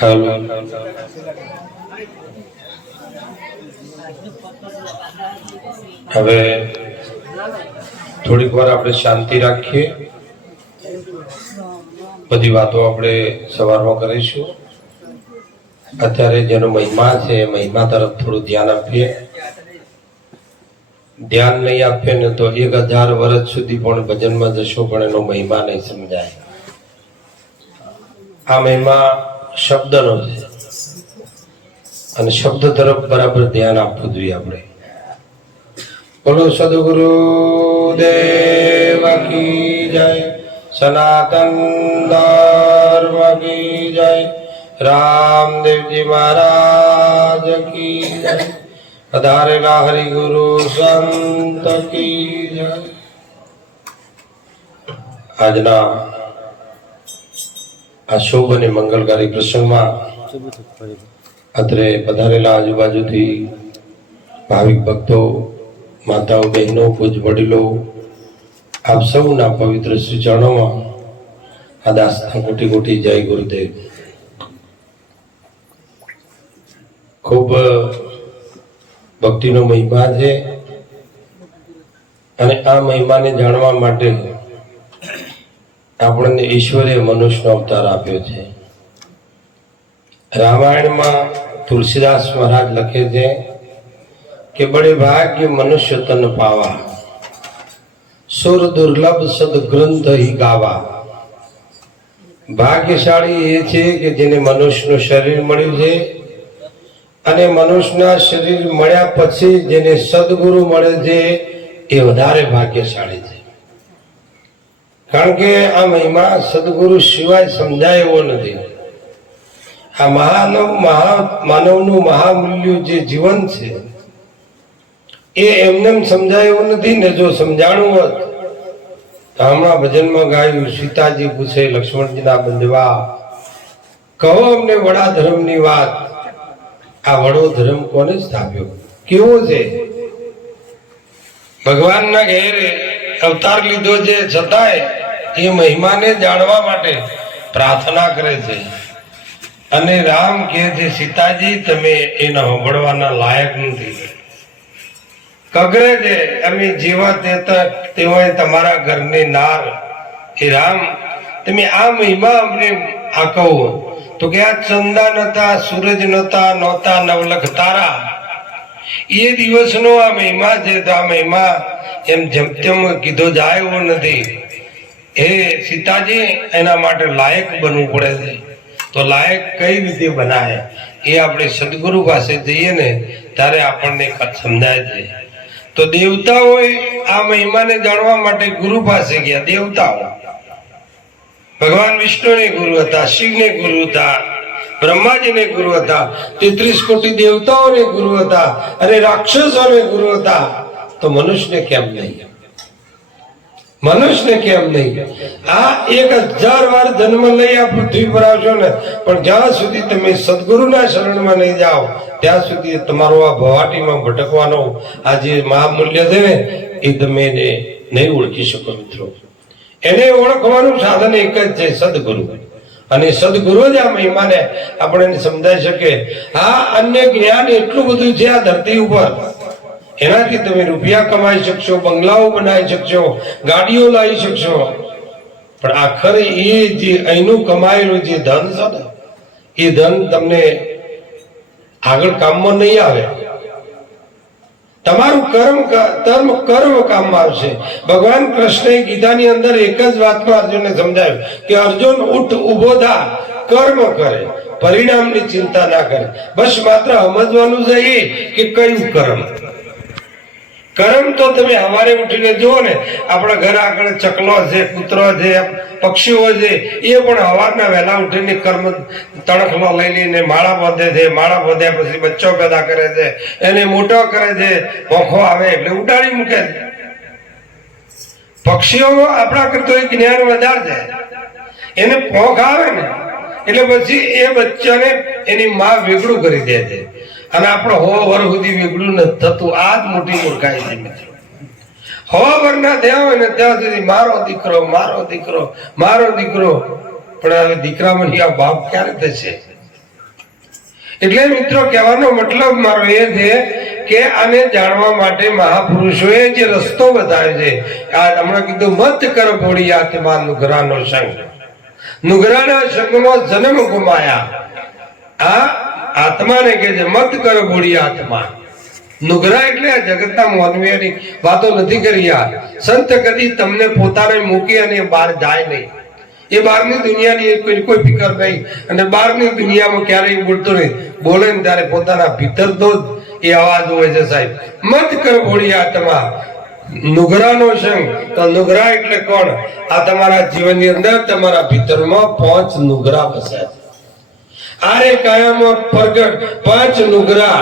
Hello. હવે થોડીક વાર આપણે શાંતિ રાખીએ. બધી વાતો આપણે સવારમાં કરીશું. અત્યારે જેનો મહિમા છે મહિમા તરફ થોડું ધ્યાન આપીએ. ધ્યાન નહીં આપીએ ને તો 1000 વર્ષ સુધી પણ ભજનમાં જશો પણ એનો મહિમા નહીં સમજાય. આ મહિમા શબ્દનો છે અને શબ્દ તરફ બરાબર ધ્યાન આપવું જોઈએ આપણે. બોલો સદગુરુ દેવ કી જય, સનાતન ધર્મ કી જય, રામદેવજી મહારાજ કી જય, પધારેલા હરિગુરુ સંત કી જય. આજના આ શુભ અને મંગળકારી પ્રસંગમાં અત્રે પધારેલા આજુબાજુથી ભાવિક ભક્તો, માતાઓ, બહેનો, પૂજ વડીલો, આપ સૌના પવિત્ર શ્રી ચરણોમાં આ દાસના કોટી કોટી જય ગુરુદેવ. ખૂબ ભક્તિનો મહિમા છે અને આ મહિમાને જાણવા માટે આપણને ઈશ્વરે મનુષ્યનો અવતાર આપ્યો છે. રામાયણમાં તુલસીદાસ મહારાજ લખે છે કે બડે ભાગ્ય મનુષ્ય તન પાવા, સુર દુર્લભ સદગ્રંથ હિ ગાવા. ભાગ્યશાળી એ છે કે જેને મનુષ્યનું શરીર મળ્યું છે અને મનુષ્યના શરીર મળ્યા પછી જેને સદગુરુ મળે છે એ વધારે ભાગ્યશાળી છે. કારણ કે આ મહિમા સદગુરુ સિવાય સમજાય એવો નથી. આ માનવનું મહામૂલ્ય જે જીવન છે એ એમને સમજાય એવું નથી ને. જો સમજાણું હોત તો હમણાં ભજનમાં ગાયું, સીતાજી પૂછે લક્ષ્મણજીના બંધવા, કહો અમને વડા ધર્મની વાત. આ વડો ધર્મ કોને સ્થાપ્યો? કેવો છે? ભગવાનના ઘેરે અવતાર લીધો છે છતાંય એ મહિમાને જાણવા માટે પ્રાર્થના કરે છે. અને રામ કહે છે સીતાજી તમે એને સાંભળવાના લાયક નથી. કગરે છે અમે જેવા તેવા તમારા ઘરની નાર. એ રામ તમે આ મહિમા અમને આ કહો તો કે આ ચંદા નતા, સૂરજ નહોતા નવલખ તારા. એ દિવસનો આ મહિમા છે. તો આ મહિમા એમ જેમ તેમ કીધો જાય એવો નથી. હે સીતાજી એના માટે લાયક બનવું પડે છે. તો લાયક કઈ રીતે બનાય એ આપણે સદગુરુ પાસે જઈએ ને ત્યારે આપણને સમજાય છે. તો દેવતાઓએ આ મહિમાને જાણવા માટે ગુરુ પાસે ગયા. દેવતાઓ ભગવાન વિષ્ણુને ગુરુ હતા, શિવને ગુરુ હતા, બ્રહ્માજીને ગુરુ હતા, 33 કોટી દેવતાઓને ગુરુ હતા અને રાક્ષસોને ગુરુ હતા. તો મનુષ્યને કેમ નહીં? મનુષ્યને કેમ નહીં? આ 1000 વાર જન્મ લઈ આ પૃથ્વી પર આવશો ને પણ જ્યાં સુધી તમે સદગુરુના શરણમાં નહીં જાઓ ત્યાં સુધી તમારો આ ભવાટીમાં ભટકવાનો આ જે મહામૂલ્ય છે ને એ તમે નહીં ઓળખી શકો. મિત્રો, એને ઓળખવાનું સાધન એક જ છે, સદગુરુ. અને સદગુરુ જ આ મહિમાને આપણને સમજાઈ શકે. આ અન્ય જ્ઞાન એટલું બધું છે આ ધરતી ઉપર, એનાથી તમે રૂપિયા કમાઈ શકશો, બંગલાઓ બનાવી શકશો, ગાડીઓ લાવી શકશો, પણ આખરે એ જે અહીંનું કમાયેલું જે ધન છે ને એ ધન તમને આગળ કામમાં નહીં આવે. તમારું કર્મ કામમાં આવશે. ભગવાન કૃષ્ણએ ગીતાની અંદર એક જ વાતમાં અર્જુનને સમજાવ્યું કે અર્જુન ઉઠ, ઉભો થા, કર્મ કરે, પરિણામની ચિંતા ના કરે. બસ માત્ર સમજવાનું છે એ કે કયું કર્મ. કર્મ તો તમે સવારે ઉઠીને જુઓ ને, આપણા ઘર આગળ ચકલો છે, કૂતરો છે, પક્ષીઓ છે, એ પણ સવારના વહેલા ઉઠીને કર્મ તણખલો લઈ લઈને માળા બાંધે છે. માળા બાંધ્યા પછી બચ્ચો પેદા કરે છે, એને મોટો કરે છે, ભોખો આવે એટલે ઉડાડી મૂકે છે. પક્ષીઓ આપણા કરતા જ્ઞાન વધારે છે. એને ભોખ આવે ને એટલે પછી એ બચ્ચાને એની માં વેગળું કરી દે છે. અને આપણે 100 વર્ષ સુધી વેગળું નથી થતું. આ જ મોટી મૂર્ખાઈ છે મિત્રો. 100 વર્ષ ના થયા હોય ને ત્યાં સુધી મારો દીકરો, મારો દીકરો, મારો દીકરો. પણ હવે દીકરામાં આ બાપ ક્યારે થશે? એટલે મિત્રો કહેવાનો મતલબ મારો એ છે કે આને જાણવા માટે મહાપુરુષોએ જે રસ્તો બતાવ્યો છે, આ હમણાં કીધું મત કર ભોળી આત્મા નુગરાનો સંગ, નુગરાના સંગમાં જન્મ ગુમાયા. આ આત્માને કે છે મત કર ભોળી આત્મા. નુગરા એટલે આ જગતના માનવીઓની વાતો નથી કરી. આ સંત કદી તમને પોતાને મૂકી અને બહાર જાય નહીં. એ બહારની દુનિયાની કોઈ ફિકર નહીં, અને બહારની દુનિયામાં ક્યારેય બોલતો નહીં. બોલે ને ત્યારે પોતાના ભીતર તો એ અવાજ હોય છે સાહેબ. મત કર ભોળી આત્મા નુગરાનો સંગ. તો નુગરા એટલે કોણ? આ તમારા જીવનની અંદર તમારા ભીતરમાં 5 નુગરા વસ્યા છે. આરે કાયામાં પ્રગટ 5 નુગરા.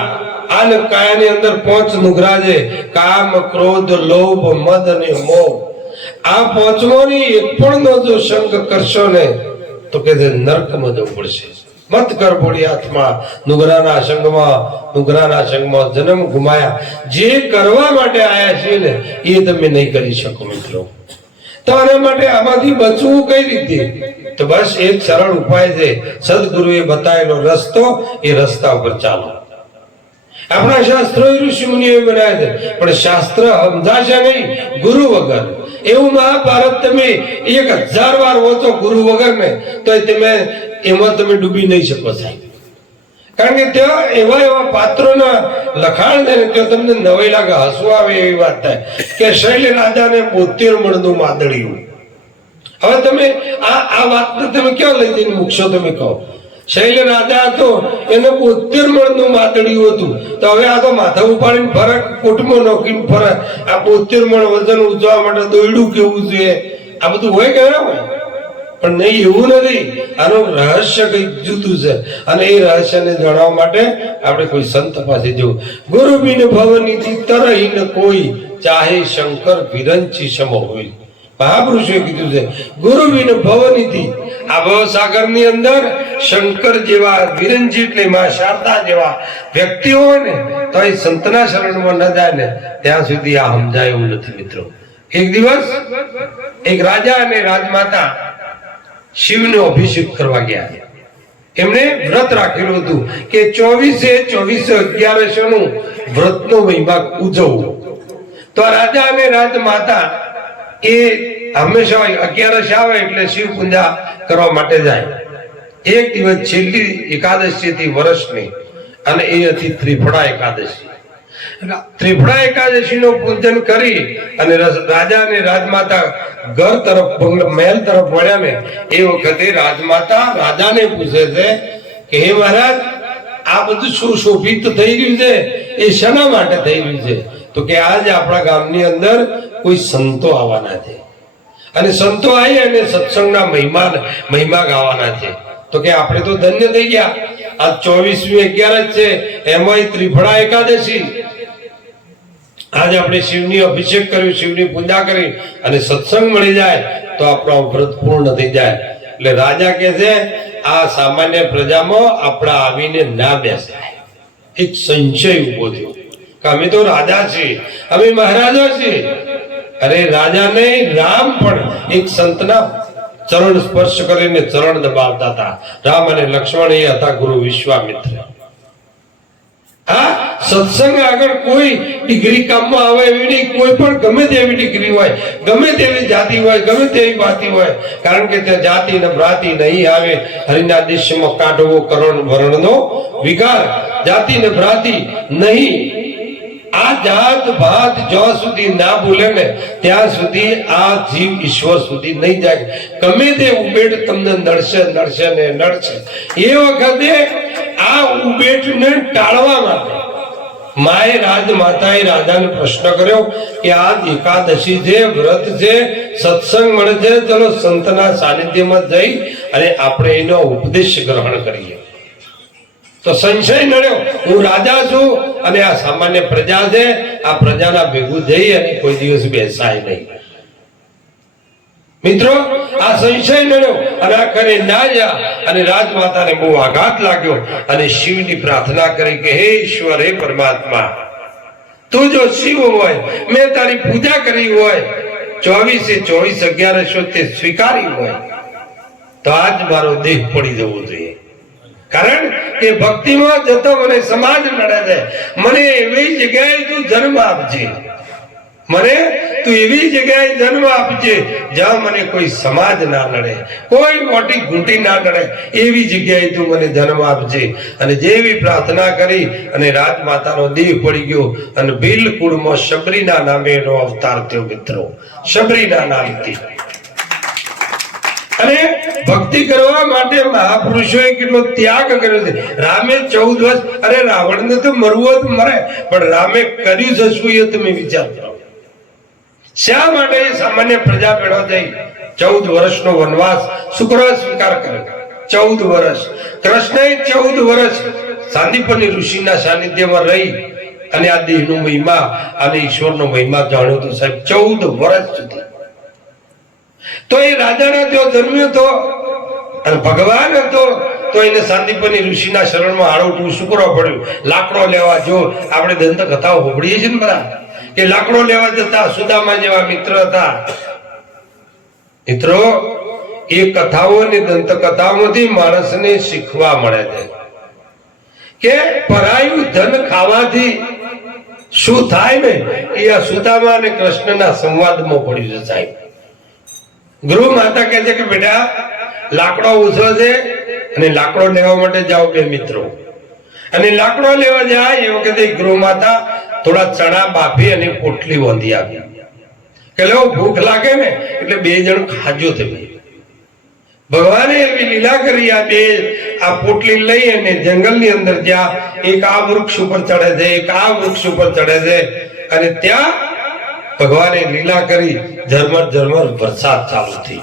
આ કાયાની અંદર 5 નુગરા છે: કામ, ક્રોધ, લોભ, મદ અને મોહ. આ 5મોની એક પણ નો જો સંગ કરશો ને તો કે નરકમાં જવું પડશે. મત કર ભોળી આત્મા નુગરાના સંગમાં જન્મ ગુમાયા. જે કરવા માટે આયા છીએ ને એ તમે નહીં કરી શકો મિત્રો. તો આના માટે આમાંથી બચવું કઈ રીતે? તો બસ એક સરળ ઉપાય છે. સદગુરુએ બતાવેલો રસ્તો, એ રસ્તા ઉપર ચાલો. આપણા શાસ્ત્રો ઋષિ મુનિઓએ બનાવ્યા છે, પણ શાસ્ત્ર સમજાશે નહીં ગુરુ વગર. એવું મહાભારત તમે 1000 વાર વાંચો ગુરુ વગર ને તો તમે એમાં તમે ડૂબી નહીં શકો સાહેબ. કારણ કે ત્યાં એવા પાત્રોના લખાણ છે ને ત્યાં તમને નવાઈ લાગે, હસવું આવે એવી વાત થાય કે શૈલ રાજાને 72 મણનું માદળિયું. હવે તમે આ વાતને તમે ક્યાં લઈ જઈને મૂકશો? તમે કહો શૈલ રાજા હતો, એને 72 મણનું માદળિયું હતું. તો હવે આ તો માથા ઉપાડીને ફરક કોટમાં નોખીને ફરક, આ 72 મણ વજન ઉંચવા માટે દોયડું કેવું જોઈએ, આ બધું હોય કે ના હોય? પણ નહીં, એવું નથી. આનું રહસ્ય કઈક જુદું છે, અને એ રહસ્યને જાણવા માટે આપણે કોઈ સંત પાસે જવું. ગુરુ બિન ભવનીથી તરહી ન કોઈ, ચાહે શંકર વિરંચી સમ હોય. મહાપુરુષોએ કીધું છે ગુરુ બિન ભવનીથી. આ ભવસાગર ની અંદર શંકર જેવા, વિરંજી એટલે માં શારદા જેવા વ્યક્તિઓ હોય ને તો એ સંતના શરણમાં ન જાય ને ત્યાં સુધી આ સમજાય એવું નથી મિત્રો. એક દિવસ એક રાજા અને રાજમાતા શિવનો અભિષેક કરવા ગયા. એમણે વ્રત રાખેલું હતું કે 24/11 નું વ્રતનો મહિમા ઉજવવું. તો રાજા અને રાજમાતા એ હંમેશા 11 આવે એટલે શિવ પૂજા કરવા માટે જાય. એક દિવસ છેલ્લી એકાદશી હતી વર્ષની, અને એ હતી ત્રિફળા એકાદશી. ત્રિફળા એકાદશી નું પૂજન કરી અને રાજા અને રાજમાતા ઘર તરફ, મહેલ તરફ વળ્યા ને એ વખતે રાજમાતા રાજાને પૂછે છે કે હે મહારાજ, આ બધું સુશોભિત થઈ રહ્યું છે એ શેના માટે થઈ રહ્યું છે? તો કે આજે આપણા ગામની અંદર કોઈ સંતો આવવાના છે, અને સંતો આવી અને સત્સંગના મહિમા ગાવાના છે. તો કે આપણે તો ધન્ય થઈ ગયા. આ 24/11 છે, એમાં ત્રિફળા એકાદશી. આજે આપણે શિવની અભિષેક કર્યો, શિવની પૂજા કરી અને સત્સંગ મળી જાય તો આપણો વ્રત પૂર્ણ થઈ જાય. એટલે રાજા કે છે આ સામાન્ય પ્રજામાં આપણા આવીને ના બેસાય. એક સંશય ઉભો થયો કે અમે તો રાજા છીએ, અમે મહારાજા છીએ. અરે રાજા નહીં, રામ પણ એક સંતના ચરણ સ્પર્શ કરીને ચરણ દબાવતા હતા. રામ અને લક્ષ્મણ એ હતા ગુરુ વિશ્વામિત્ર. આ સત્સંગ આગળ કોઈ ડિગ્રી કામમાં આવે એવી નહીં. કોઈ પણ ગમે તેવી ડિગ્રી હોય, ગમે તેવી જાતિ હોય, ગમે તેવી વાતી હોય, કારણ કે ત્યાં જાતિ ને ભ્રાતિ નહીં આવે. હરિના દેશમાં કાઢવો કરણ વર્ણનો વિકાર, જાતિ ને ભ્રાતિ નહીં. આ જાત ભાત જ્યાં સુધી ના ભૂલે ને ત્યાં સુધી આ જીવ ઈશ્વર સુધી નહીં જાય. ગમે તે ઉબેટ તમને નડશે ને નડશે. એ વખતે આ ઉબેટને ટાળવા માટે માએ રાજમાતાએ રાજાને પ્રશ્ન કર્યો કે આ એકાદશી છે, વ્રત છે, સત્સંગ મળે છે, ચલો સંતના સાનિધ્યમાં જઈ અને આપણે એનો ઉપદેશ ગ્રહણ કરીએ. તો સંશય નડ્યો, હું રાજા છું અને આ સામાન્ય પ્રજા છે, આ પ્રજાના ભેગું જઈ અને કોઈ દિવસ બેસાય નહીં. મિત્રો આ સંશય નડ્યો અને આખરે ના ગયા, અને રાજમાતાને બહુ આઘાત લાગ્યો અને શિવની પ્રાર્થના કરી કે હે ઈશ્વર, હે પરમાત્મા, તું જો શિવ હોય, મેં તારી પૂજા કરી હોય, 24/11 તે સ્વીકારી હોય, તો આજ મારો દેહ પડી જવો જોઈએ. કારણ કે ભક્તિમાં જતો મને સમાજ નડે છે. મને એવી જગ્યાએ તું જન્મ આપજે, મને તું એવી જગ્યાએ જન્મ આપજે જ્યાં મને કોઈ સમાજ ના લડે, કોઈ મોટી ઘૂંટી ના લડે, એવી જગ્યાએ તું મને જન્મ આપજે. અને જેવી પ્રાર્થના કરી અને રાજમાતાનો દેહ પડી ગયો અને બિલકુળમાં શબરીના નામે એનો અવતાર થયો. મિત્રો, શબરીના નામથી. અને ભક્તિ કરવા માટે મહાપુરુષોએ કેટલો ત્યાગ કર્યો છે. રામે 14 વર્ષ, અરે રાવણને તો મરવું જ મરે, પણ રામે કર્યું છે શું એ તમે વિચાર કરો. શા માટે સામાન્ય પ્રજા પેડો થઈ 14 વર્ષનો વનવાસ શુક્ર સ્વીકાર કર્યો? 14 વર્ષ. કૃષ્ણએ 14 વર્ષ સાંદીપની ઋષિના સાનિધ્યમાં રહી અને આ દેહનો મહિમા અને ઈશ્વરનો મહિમા જાણ્યો તો સાહેબ 14 વર્ષ સુધી. તો એ રાજાના ત્યાં જન્મ્યો તો અને ભગવાન હતો તો એને સાંદીપની ઋષિના શરણમાં આડોટવું શું કરવા પડ્યું? લાકડો લેવા. જો આપણે દંત કથાઓ હોભળીએ છીએ ને બધા, કે લાકડો લેવા જતા સુદામા જેવા મિત્ર હતા. મિત્રો, એ કથાઓ અને દંત કથાઓમાંથી માણસને શીખવા મળે છે કે પરાયું ધન ખાવાથી શું થાય ને એ આ સુદામા અને કૃષ્ણના સંવાદમાં પડ્યું છે સાહેબ. ગૃહ માતા કહે છે કે બેટા લાકડો ઓછો છે અને લાકડો લેવા માટે જાઓ બે મિત્રો. અને લાકડો લેવા જાય એ વખતે ગૃહ માતા થોડા ચણા બાફી અને પોટલી બાંધી આપી કે લો ભૂખ લાગે ને એટલે 2 જણ ખાજો તમે. ભગવાને એવી લીલા કરી આ પોટલી લઈ અને જંગલની અંદર જ્યાં એક આ વૃક્ષ ઉપર ચડે છે, એક આ વૃક્ષ ઉપર ચડે છે અને ત્યાં ભગવાને લીલા કરી ઝરમર ઝરમર વરસાદ ચાલુ થઈ.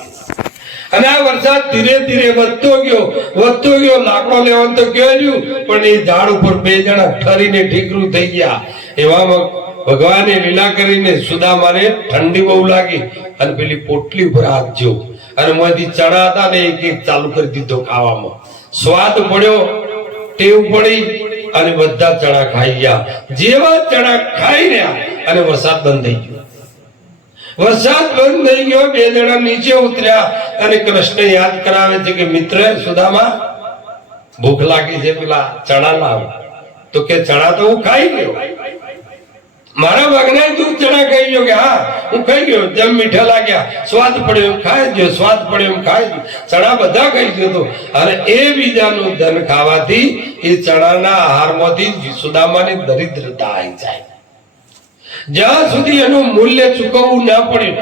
અને આ વરસાદ ધીરે ધીરે વધતો ગયો. લાકડો લેવાનું તો ગયું પણ એ ઝાડ ઉપર 2 જણા ઠરીને ઠીકરું થઈ ગયા. એવામાં ભગવાને લીલા કરીને સુદામાને ઠંડી બહુ લાગી અને પેલી પોટલી ઉપર હાથ જો અને માંથી ચણા હતા ને એક એક ચાલુ કરી દીધો ખાવામાં. સ્વાદ પડ્યો, ટેવ પડી અને બધા ચણા ખાઈ ગયા. જેવા ચણા ખાઈ રહ્યા અને વરસાદ બંધ થઈ ગયો. વરસાદ બંધ થઈ ગયો. 2 જણા નીચે ઉતર્યા અને કૃષ્ણ યાદ કરાવે છે કે મિત્ર સુદામા ભૂખ લાગી છે, પેલા ચણા લાવ. તો કે ચણા તો હું ખાઈ ગયો, મારા ભાગના તું ચણા ખાઈ ગયો? કે હા હું ખાઈ ગયો. જેમ મીઠા લાગ્યા, સ્વાદ પડ્યો એમ ખાઈ ગયો, સ્વાદ પડ્યો એમ ખાઈ ગયો. ચણા બધા ખાઈ ગયો તો. અને એ બીજાનું ધન ખાવાથી એ ચણાના આહારમાંથી સુદામાની દરિદ્રતા આવી જાય. જ્યાં સુધી એનું મૂલ્ય ચૂકવવું ના પડ્યું.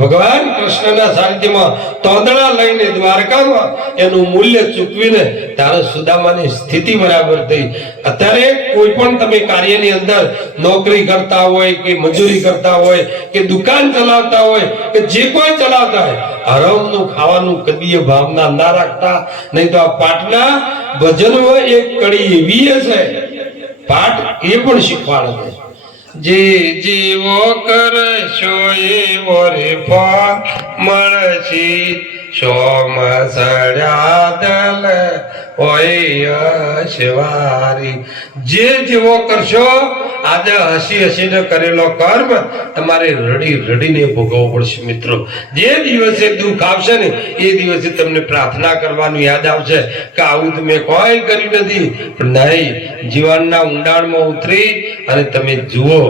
ભગવાન કૃષ્ણના સાનિધ્યમાં તોંદડા લઈને દ્વારકામાં એનું મૂલ્ય ચૂકવીને ત્યારે સુદામાની સ્થિતિ બરાબર થઈ. અત્યારે કોઈ પણ તમે કાર્યની અંદર નોકરી કરતા હોય કે મજૂરી કરતા હોય કે દુકાન ચલાવતા હોય કે જે કોઈ ચલાવતા હોય, હરામનું ખાવાનું કદીય ભાવના ના રાખતા. નહીં તો આ પાઠના ભજનમાં એક કડી એવી છે, પાઠ એ પણ શીખવાડે છે. જે જીવો કરશો એવો રે ફળ મળશે. સોમ સળ્યાદલ હોય શિવારી. જે જીવો કરશો, આજે હસી હસીને કરેલો કર્મ તમારે રડી રડીને ભોગવવો પડશે. મિત્રો, જે દિવસે દુઃખ આવશે ને એ દિવસે તમને પ્રાર્થના કરવાનું યાદ આવશે કે આવું તો મેં કોઈ કર્યું નથી. પણ નહીં, જીવનના ઊંડાણમાં ઉતરી અને તમે જુઓ.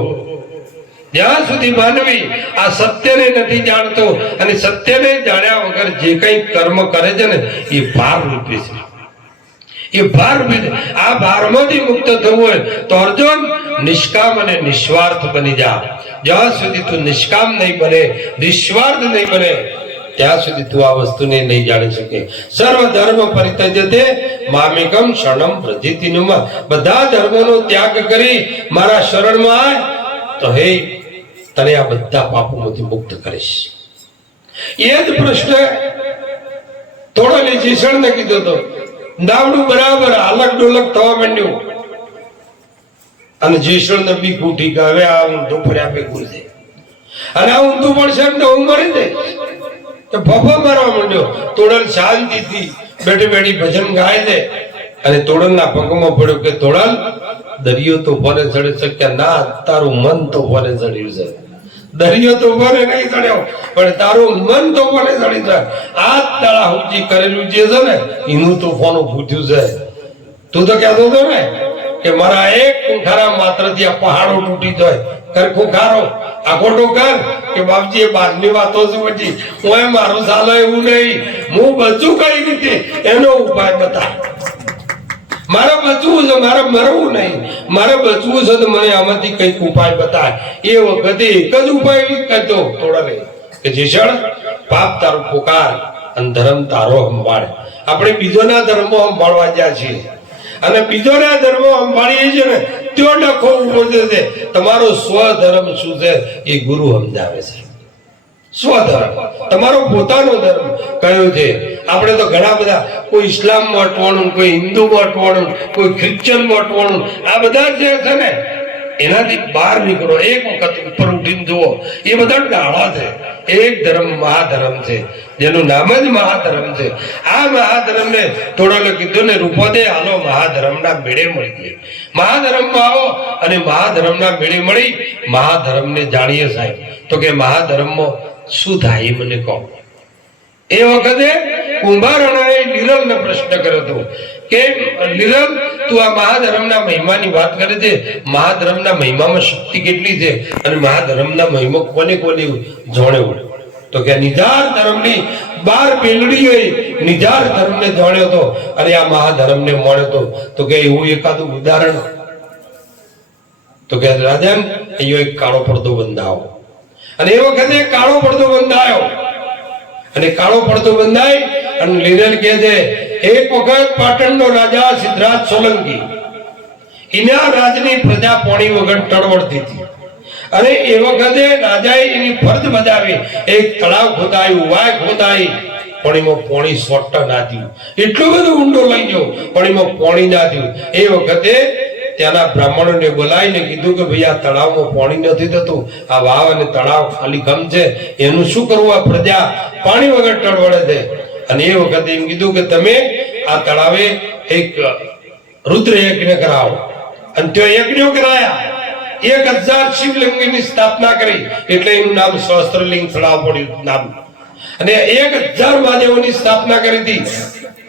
જ્યાં સુધી માનવી આ સત્યને નથી જાણતો અને સત્યને જાણ્યા વગર જે કઈ કર્મ કરે છે ને એ ભાર રૂપે છે. એ ભાર રૂપે છે. આ ભારમાંથી મુક્ત થવું હોય તો અર્જુન નિષ્કામ અને નિસ્વાર્થ બની જા. જ્યાં સુધી તું નિષ્કામ નહીં બને, નિસ્વાર્થ નહીં બને, ત્યાં સુધી તું આ વસ્તુને નહીં જાણી શકે. સર્વ ધર્મ પરિત્યજ્યતે મામેકમ શરણમ વ્રજેતિનુમ. બધા ધર્મોનો ત્યાગ કરી મારા શરણમાં આય તો હે તને આ બધા પાપોમાંથી મુક્ત કરીશ. એ જ પ્રશ્ન તોડાને જીસણને કીધો તો. દાવડું બરાબર હાલક ડોલક થવા માંડ્યું અને જીસણને બીક ઉઠી કે હવે આ ઊંધું ફર્યા ભેગું છે અને આ ઊંધું પડશે ને હું મરી જઈશ. તો ફફો મારવા માંડ્યો. તોડલ શાંતિથી બેઠી બેઠી ભજન ગાય છે અને તોડલના પગમાં પડ્યો કે તોડલ દરિયો તો ફરે ચડી શક્યા ના, તારું મન તો ફરે ચડ્યું છે. દરિયો તો ભરે નહીં ચડ્યો, પણ તારું મન તો ભરે ચડી જાય. આ દાડા હુજી કરેલું જે છે ને એનું તોફાનું ફૂટ્યું છે. તું તો કહેતો હતો ને કે મારા એક ખૂંખારા માત્ર થી આ પહાડો તૂટી જાય. કર ખૂંખારો આખોટો કર કે બાપજી એ બહારની વાતો છે, પછી હું મારું સાલો એવું નહીં, હું બચું કઈ રીતે એનો ઉપાય બતા. મારે બચવું છે, મારે મરવું નહીં, મારે બચવું છે તો મને આમાંથી કઈક ઉપાય બતાય. એ વખતે એક જ ઉપાય કહેતો થોડા નહીં કે જીષણ પાપ તારું પોકાર અને ધર્મ તારો સંભાળે. આપણે બીજોના ધર્મો સંભાળવા ગયા છીએ અને બીજોના ધર્મો સંભાળીએ છીએ ને त्यो ડખો ઉભો છે. તમારો સ્વધર્મ શું છે એ ગુરુ સમજાવે છે. સ્વધર્મ તમારો પોતાનો ધર્મ કયો છે. આપણે તો ઘણા બધા કોઈ ઇસ્લામમાં અટવાણું, કોઈ હિન્દુમાં અટવાણું, કોઈ ક્રિશ્ચનમાં અટવાણું, આ બધા જે છે ને એનાથી બહાર નીકળો. એક વખત ઉપર ઉઠીને જુઓ, એ બધા ડાળા છે. એક ધર્મ મહાધર્મ છે જેનું નામ જ મહાધર્મ છે. આ મહાધર્મને થોડો કીધું ને રૂપોદે હાલો મહાધર્મના મેળે મળી ગઈ. મહાધર્મમાં આવો અને મહાધર્મના મેળે મળી મહાધર્મને જાણીએ સાહેબ. તો કે મહાધર્મમાં શું થાય એ મને કહો. એ વખતે કુંભારણાએ લીરલને પ્રશ્ન કર્યો હતો કે લીરલ તું આ મહાધર્મના મહિમાની વાત કરે છે, મહાધર્મના મહિમામાં શક્તિ કેટલી છે અને મહાધર્મના મહિમા કોને કોને જાણ્યો? તો કે નિજાર ધર્મની 12 પેલડીઓએ નિજાર ધર્મને જાણ્યો હતો અને આ મહાધર્મને મળ્યો હતો. તો કે એવું એકાદું ઉદાહરણ? તો કે રાજન અહીંયા એક કાળો પડદો બંધાવો. અને એ વખતે કાળો પડદો બંધાયો અને કાળો પડદો બંધાય અને લીરલ કહે છે એક વખત પાટણનો રાજા સિદ્ધરાજ સોલંકી એના રાજની પ્રજા પાણી વગર તડવડતી હતી અને એ વખતે રાજાએ એની ફરજ બજાવી. એક તળાવ ખોદાયું, વાય ખોદાઈ, પણ એમાં પાણી સોટ ના થયું. એટલું બધું ઊંડો લઈ ગયો પણ એમાં પાણી ના થયું. એ વખતે ત્યાંના બ્રાહ્મણોને બોલાવીને કીધું કે ભાઈ આ તળાવમાં પાણી નથી થતું, આ વાવ અને તળાવ ખાલી ગમ છે, એનું શું કરવું? આ પ્રજા પાણી વગર તડવડે છે. અને એ વખતે એમ કીધું કે તમે આ તળાવે એક રુદ્ર યજ્ઞ કરાવો. અને તે યજ્ઞો કરાયા. 1000 શિવલિંગની સ્થાપના કરી એટલે એનું નામ સહસ્ત્રલિંગ તળાવ પડ્યું નામ. અને 1000 મહાદેવોની સ્થાપના કરી હતી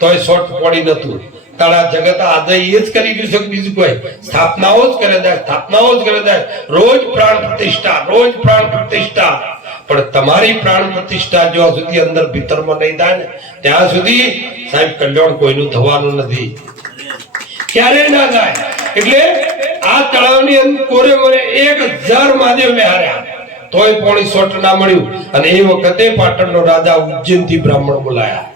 તોય શોર્ટ પડી નતું. તારા જગત આજે એ જ કરી ગયું છે, બીજું કોઈ સ્થાપનાઓ જ કરે જાય, સ્થાપનાઓ જ કરે જાય. રોજ પ્રાણ પ્રતિષ્ઠા, રોજ પ્રાણ પ્રતિષ્ઠા. પણ તમારી પ્રાણ પ્રતિષ્ઠા જ્યાં સુધી અંદર ભીતરમાં નહીં થાય ને ત્યાં સુધી સાહેબ કલ્યાણ કોઈનું થવાનું નથી, ક્યારેય ના થાય. એટલે આ તળાવની અંદર કોરે મને 1000 મહાદેવ હાર્યા તોય પાણી સોટ ના મળ્યું. અને એ વખતે પાટણનો રાજા ઉજ્જૈન થી બ્રાહ્મણ બોલાયા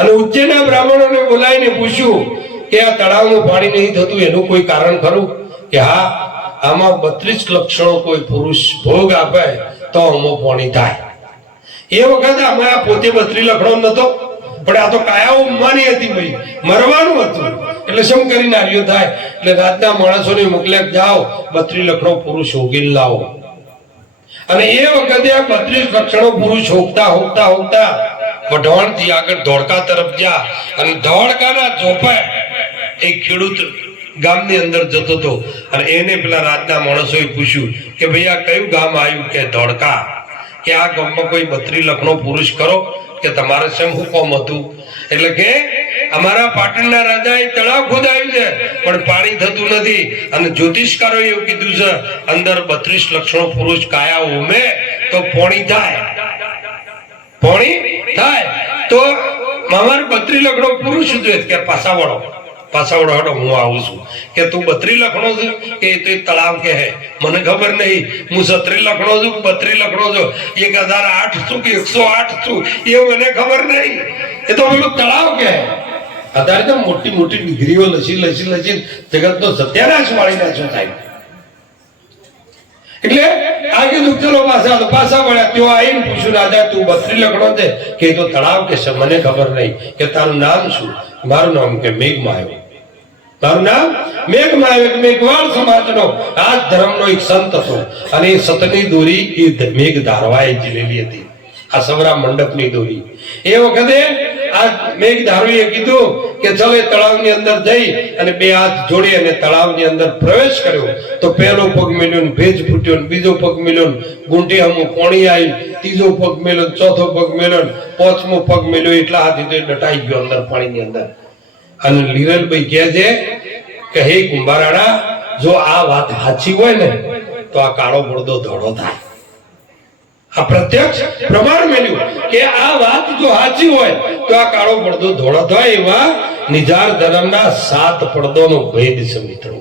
અને ઉજ્જૈનના બ્રાહ્મણોને બોલાવીને પૂછ્યું કે આ તળાવમાં પાણી નહીં થતું એનું કોઈ કારણ ખરું? કે હા, આમાં 32 લક્ષણો કોઈ પુરુષ ભોગ આપે તો આમાં પાણી થાય. એ વખતે અમે આ પોતે 32 લક્ષણો નતો, પણ આ તો કાયા ઉમવાની હતી, ભાઈ મરવાનું હતું. એટલે શું કરી નાર્યો થાય? એટલે રાતના માણસોને મોકલ્યા, જાઓ 32 લક્ષણો પુરુષ હોગીને લાવો. અને એ વખતે આ 32 લક્ષણો પુરુષ હોગતા હોગતા હોગતા વઢવાણ થી આગળ ધોળકા તરફ જા અને ધોળકાના ચોપે એક ખેડૂત ગામની અંદર જતો હતો અને એને પેલા રાતના માણસોએ પૂછ્યું કે ભાઈ આ કયું ગામ આવ્યું? કે ધોળકા. કે આ ગામમાં કોઈ 32 લખનો પુરુષ કરો? કે તમારે શેમ હુકમ હતું? એટલે કે અમારા પાટણના રાજાએ તળાવ ખોદાયું છે પણ પાણી થતું નથી અને જ્યોતિષકારો એવું કીધું છે અંદર 32 લક્ષણો પુરુષ કાયા ઉમે તો પાણી થાય, પાણી થાય. તો અમારે 32 લક્ષણો પુરુષ જોઈએ. કે પાસાવડો હડો હું આવું છું. કે તું 32 લખણો છું? કે તો તળાવ કે હે મને ખબર નહીં, હું 36 લખણો છું, 32 લખણો છું, 1008 છું કે 108 છું એ મને ખબર નહીં. એ તો પેલું તળાવ કે અત્યારે તો મોટી મોટી ડિગ્રીઓ લસી જગત નો સત્યાનાશ વાળી નાખ્યો થાય. એટલે આ કીધું ચલો પાછા વળ્યા. તેઓ આવીને પૂછ્યું રાજા તું 32 લખણો છે? કે તો તળાવ કે મને ખબર નહીં. કે તારું નામ શું? મારું નામ કે મેઘમાયો. તારું નામ મેઘમાયો. મેઘવાળ સમાજનો આ ધર્મનો એક સંત હતો અને એ સતની દોરી એ મેઘ ધારવાએ ઝીલેલી હતી, આ સવરા મંડપની દોરી. એ વખતે આ મેઘ ધારવીએ કીધું કે ચલો એ તળાવની અંદર જઈ અને બે હાથ જોડી અને તળાવની અંદર પ્રવેશ કર્યો તો પહેલો પગ મેલ્યો ને ભેજ ફૂટ્યો ને બીજો પગ મેલ્યો ને ગુંટી હમું પોણી આવી, ત્રીજો પગ મેલ્યો, ચોથો પગ મેલ્યો, પાંચમો પગ મેલ્યો, એટલા હાથી તો ડટાઈ ગયો અંદર પાણીની અંદર. અને લીરલભાઈ કહે છે કે હે કુંભારાણા, જો આ વાત સાચી હોય ને તો આ કાળો બળદો ધોળો થાય. આ પ્રત્યક્ષ પ્રમાણ મેળ્યું કે આ વાત જો સાચી હોય તો આ કાળો પડદો ધોળો થાય. એવા નિજાર ધર્મના 7 પડદોનો ભેદ છે મિત્રો.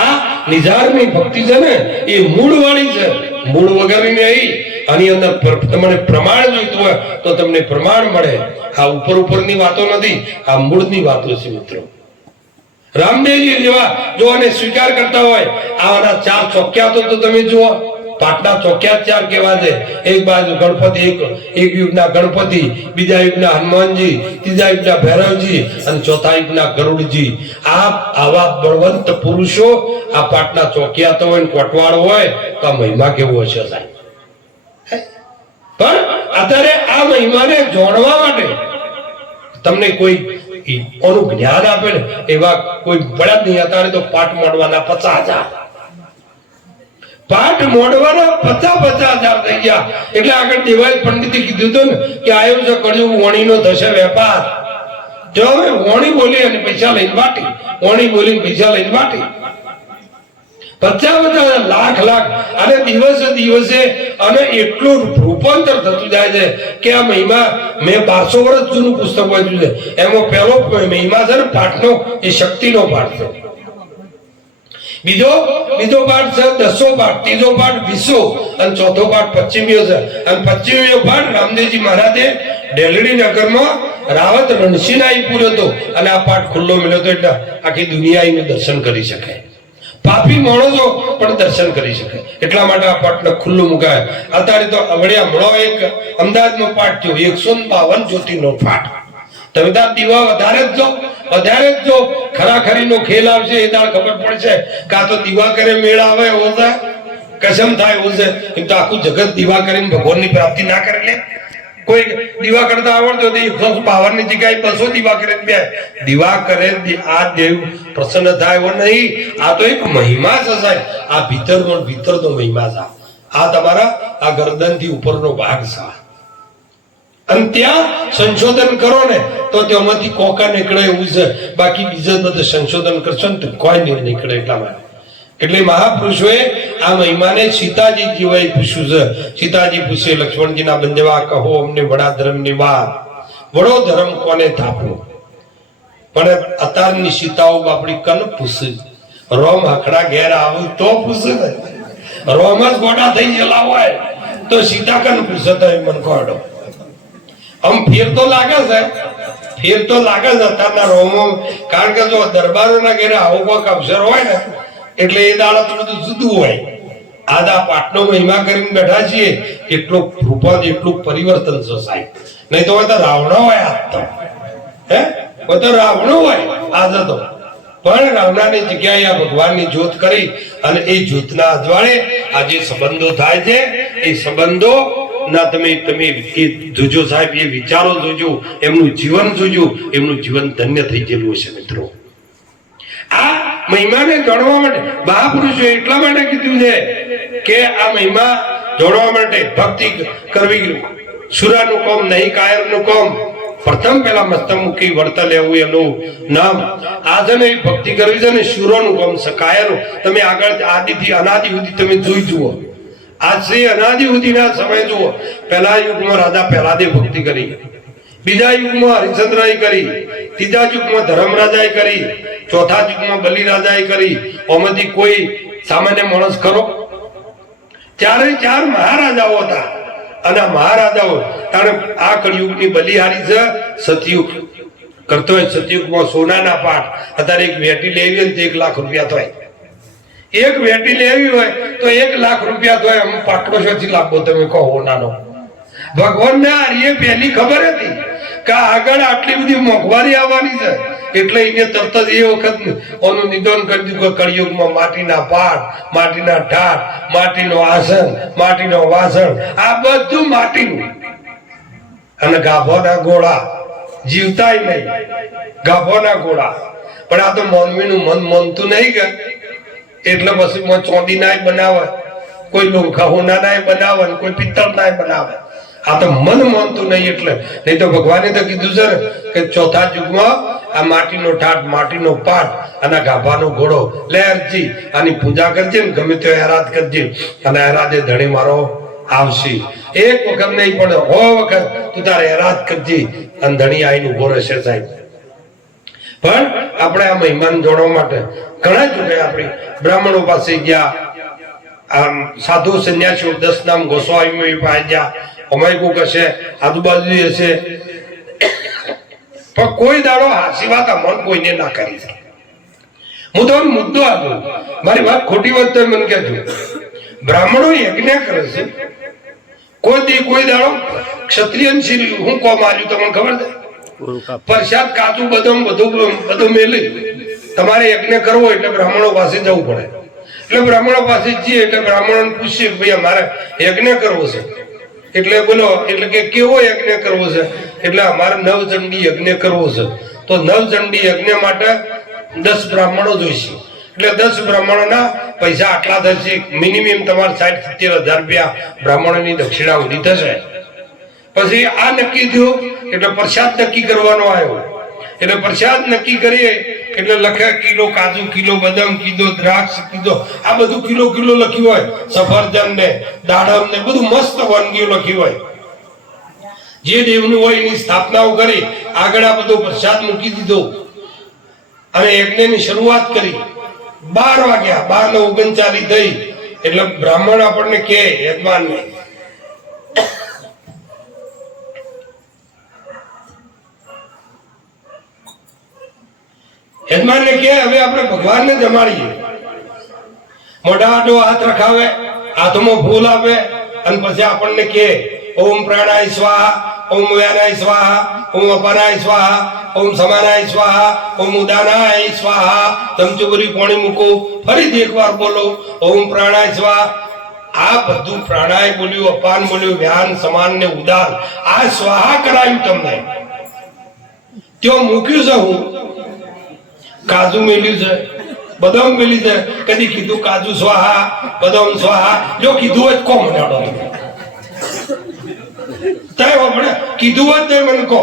આ નિજારની ભક્તિ છે ને એ મૂળ વાળી છે, મૂળ વગરની નહીં. આની અંદર તમને પ્રમાણ જોઈતું હોય તો તમને પ્રમાણ મળે. આ ઉપર ઉપરની વાતો નથી, આ મૂળની વાતો છે મિત્રો. રામદેવજી જેવા જો આને સ્વીકાર કરતા હોય, આવાના 4 ચોક્યા તો તમે જુઓ. પાટના ચોક્યા 4 કેવા છે? એક બાજુ ગણપતિ, એક યુગના ગણપતિ, બીજા યુગના હનુમાનજી, ત્રીજા યુગના ભૈરવજી અને ચોથા યુગના ગરુડજી. આવા બળવંત પુરુષો આ પાટના ચોકિયા તો હોય, કોટવાળ હોય તો આ મહિમા કેવો હશે સાહેબ. પણ અત્યારે આ મહિમાને જોડવા માટે તમને કોઈ ઓનું જ્ઞાન આપે ને એવા કોઈ બળદ નહીં. અત્યારે તો પાઠ મોડવાના 50,000, પાઠ મોડવાના 50,000 થઈ ગયા. એટલે આગળ દેવાય પંડિતે કીધું હતું ને કે આવ્યો છે કળિયુગ વણીનો થશે વેપાર. જો હવે વણી બોલી અને પૈસા લઈને વાટી, વણી બોલીને પૈસા લઈને વાટી. 50,000 લાખ અને દિવસે દિવસે અને એટલું રૂપાંતર થતું જાય છે કે આ મહિમા મેં 1200 વર્ષ જૂનું પુસ્તક વાંચ્યું છે. એમાં પહેલો મહિમા છે ને પાઠનો, એ શક્તિનો પાઠ છે. બીજો પાઠ છે 10 પાઠ, ત્રીજો પાઠ 20 અને ચોથો પાઠ પશ્ચિમીયો છે. અને પશ્ચિમીયો પાઠ રામદેવજી મહારાજે ડેલડી નગરમાં રાવત રણસિંહ પૂર્યો હતો અને આ પાઠ ખુલ્લો મળ્યો હતો. એટલે આખી દુનિયા એનું દર્શન કરી શકે, પાપી માણસો પણ દર્શન કરી શકે. એટલા માટે આ પાઠને ખુલ્લું મુકાય. અત્યારે તો અવળિયા મળો એક અમદાવાદનો પાઠ થયો 152 જ્યોતિનો પાઠ. તમે તાર દીવા વધારે જ જો ખરાખરીનો ખેલ આવશે એ દાળ ખબર પડશે. કાં તો દીવા કરે મેળ આવે એવો છે, કસમ થાય એવું છે. એમ તો આખું જગત દીવા કરીને ભગવાનની પ્રાપ્તિ ના કરે. લે કોઈ દીવા કરતા આવડતો 152 ની જગ્યાએ 200 દીવા કરે બે દીવા કરે. આ દેવ પ્રસન્ન થાય એવો નહીં. આ તો એક મહિમા છે સાહેબ. આ ભીતરનો મહિમા છે. આ તમારા આ ગરદન થી ઉપરનો ભાગ છે. અને ત્યાં સંશોધન કરો ને તો તેમાંથી કોકા નીકળે એવું છે. બાકી બીજા બધું સંશોધન કરશો ને તો કોઈ નહીં નીકળે. એટલા માટે એટલે મહાપુરુષોએ આ મહિમાને સીતાજી જેવાય પૂછ્યું છે. સીતાજી પૂછે લક્ષ્મણજીના બંધવા, કહો અમને વડા ધર્મ ની વાત, વડો ધર્મ કોને થાપો. પણ અત્યારની સીતાઓ બાપડી કન પૂછે, રોમ હકડા ઘેર આવું તો પૂછે ને. રોમ જ ગોડા થઈ ગયેલા હોય તો સીતા કન પૂછે તો મન કોડો. આમ ફેર તો લાગે છે અત્યારના રોમો. કારણ કે જો દરબારોના ઘેરે આવું કોઈક અવસર હોય ને એટલે એ દાડા તો બધું જુદું હોય. આ પાટનો મહિમા કરીને બેઠા છીએ એટલું રૂપાંતર, એટલું પરિવર્તન છે સાહેબ. નહીં તો રાવણો હોય. આજ તો રાવણો હોય આજ તો. પણ રાવણાની જગ્યાએ આ ભગવાનની જ્યોત કરી અને એ જ્યોતના અજવાળે આ જે સંબંધો થાય છે એ સંબંધો ના તમે એ જોજો સાહેબ. એ વિચારો જોજો, એમનું જીવન જોજો. એમનું જીવન ધન્ય થઈ ગયેલું હશે મિત્રો. આ મહિમાને જોડવા માટે મહાપુરુષો એટલા માટે કીધું છે કે આ મહિમા જોડવા માટે ભક્તિ કરવી. સુરાનું કોમ નહીં કાયરનું કોમ. પ્રથમ પેલા મસ્તક મૂકી વર્ત લેવું એનું નામ. આ છે ને ભક્તિ કરવી છે ને શુરોનું કોમ છે. કાયરનું તમે આગળ આદિથી અનાદિ સુધી તમે જોઈ જુઓ. આજ શ્રી અનાદિ સુધીના સમય જુઓ. પહેલા યુગમાં રાજા પહેલાદેવ ભક્તિ કરી, બીજા યુગમાં હરિશ્ચંદ્રએ કરી, ત્રીજા યુગમાં ધર્મરાજાએ કરી, ચોથા યુગમાં બલિરાજાએ કરી. ઓમાંથી કોઈ સામાન્ય માણસ ખરો? 4 મહારાજાઓ હતા. અને મહારાજાઓ કારણ આ કળિયુગની બલિહારી છે. સતયુગ કરતો હોય. સતયુગમાં સોનાના પાઠ. અત્યારે એક વેટી લેવી હોય તો 1 લાખ રૂપિયા થાય. એક વેટી લેવી હોય તો 1 લાખ રૂપિયા થાય. આમ પાટલો શોથી લાગો તમે કહો નાનો. ભગવાનને એ પહેલી ખબર હતી કે આગળ આટલી બધી મોંઘવારી આવવાની છે. એટલે એને તરત જ એ વખત ઓનું નિદાન કરી દીધું કે કળિયુગમાં માટીના પાટ, માટીના ઢાટ, માટીનો આસન, માટીનો વાસણ, આ બધું માટીનું. અને ગાભાના ગોળા જીવતાય નહીં, ગાભોના ઘોડા. પણ આ તો માનવીનું મન માનતું નહીં કે એટલે પછી ચોંદી નાય બનાવે, કોઈ લોખા હોના નાય બનાવે, કોઈ પિત્તળ નાય બનાવે. આ તો મન માનતું નહીં એટલે. નહીં તો ભગવાને તો કીધું છે ને કે ચોથા યુગમાં આ માટીનો ઠાઠ, માટીનો પાઠ અને ગાભાનો ઘોડો લે અરજી આની પૂજા કરજે ને ગમે તે હેરાત કરજે અને હેરાદે ધણી મારો આવશે. એક વખત નહીં પણ 100 વખત તું તારે હેરાત કરજે અને ધણી આઈને ઉભો રહેશે સાહેબ. પણ આપણે આ મહિમાન જોડવા માટે ઘણા જોડે આપણે બ્રાહ્મણો પાસે ગયા, આમ સાધુ સંન્યાસીઓ 10 નામ ગોસ્વામી પાસે ગયા, અમાય કોક હશે, આજુબાજુ હશે, પણ કોઈ દાડો હાસી વાત મન કોઈને ના કરી શકે. હું તો મુદ્દો આપું, મારી વાત ખોટી વાત તો મને કહેજો. બ્રાહ્મણો યજ્ઞ કરે છે, કોઈ દાડો ક્ષત્રિય હું કોમ આવ્યું તમને ખબર છે? પ્રસાદ કાચું બધું મેલી તમારે યજ્ઞ કરવો એટલે બ્રાહ્મણો પાસે જવું પડે. એટલે બ્રાહ્મણો પાસે જઈએ એટલે બ્રાહ્મણો પૂછીએ કે ભાઈ અમારે યજ્ઞ કરવો છે. એટલે બોલો, એટલે કે કેવો યજ્ઞ કરવો છે? એટલે અમારે નવચંડી યજ્ઞ કરવો છે. તો નવચંડી યજ્ઞ માટે 10 બ્રાહ્મણો જોઈશે. એટલે 10 બ્રાહ્મણોના પૈસા આટલા થશે. મિનિમમ તમારે 60-70 હજાર રૂપિયા બ્રાહ્મણોની દક્ષિણા ઉધી થશે. પછી આ નક્કી થયું એટલે પ્રસાદ નક્કી કરવાનો આવ્યો. એટલે પ્રસાદ નક્કી કરીએ એટલે લખે કિલો કાજુ, કિલો બદામ, કિલો દ્રાક્ષ, કિલો આ બધું કિલો લખ્યું હોય. સફરજન ને દાડમ ને બધું મસ્ત વાનગીઓ લખી હોય. જે દેવનું હોય એની સ્થાપનાઓ કરી આગળ આ બધો પ્રસાદ મૂકી દીધો અને યજ્ઞની શરૂઆત કરી. 12 વાગ્યા, 12:39 થઈ એટલે બ્રાહ્મણ આપણને કહે યજમાનને, યજમાનને કહે હવે આપણે ભગવાનને જમાડીએ. મોઢા આડો હાથ રખાવે, હાથમાં ફૂલ આપે અને પછી આપણને કહે ઓમ પ્રાણાય સ્વાહા, ઓમ વ્યાનાય સ્વાહા, ઓમ અપાનાય સ્વાહા, ઓમ સમાનાય સ્વાહા, ઓમ ઉદાનાય સ્વાહા. ચમચુભરી પાણી મૂકો, ફરીથી એકવાર બોલો ઓમ પ્રાણાય સ્વાહા. આ બધું પ્રાણાય બોલ્યું, અપાન બોલ્યું, વ્યાન, સમાન ને ઉદાન, આ સ્વાહા કરાયું તમને. ત્યાં મૂક્યું છે હું કાજુ મેલ્યું છે, બદામ મેલી છે. કદી કીધું કાજુ સ્વાહા, બદામ સ્વાહા? જો કીધું હોય કોમ નાડો કીધું હોય તો મને કહો.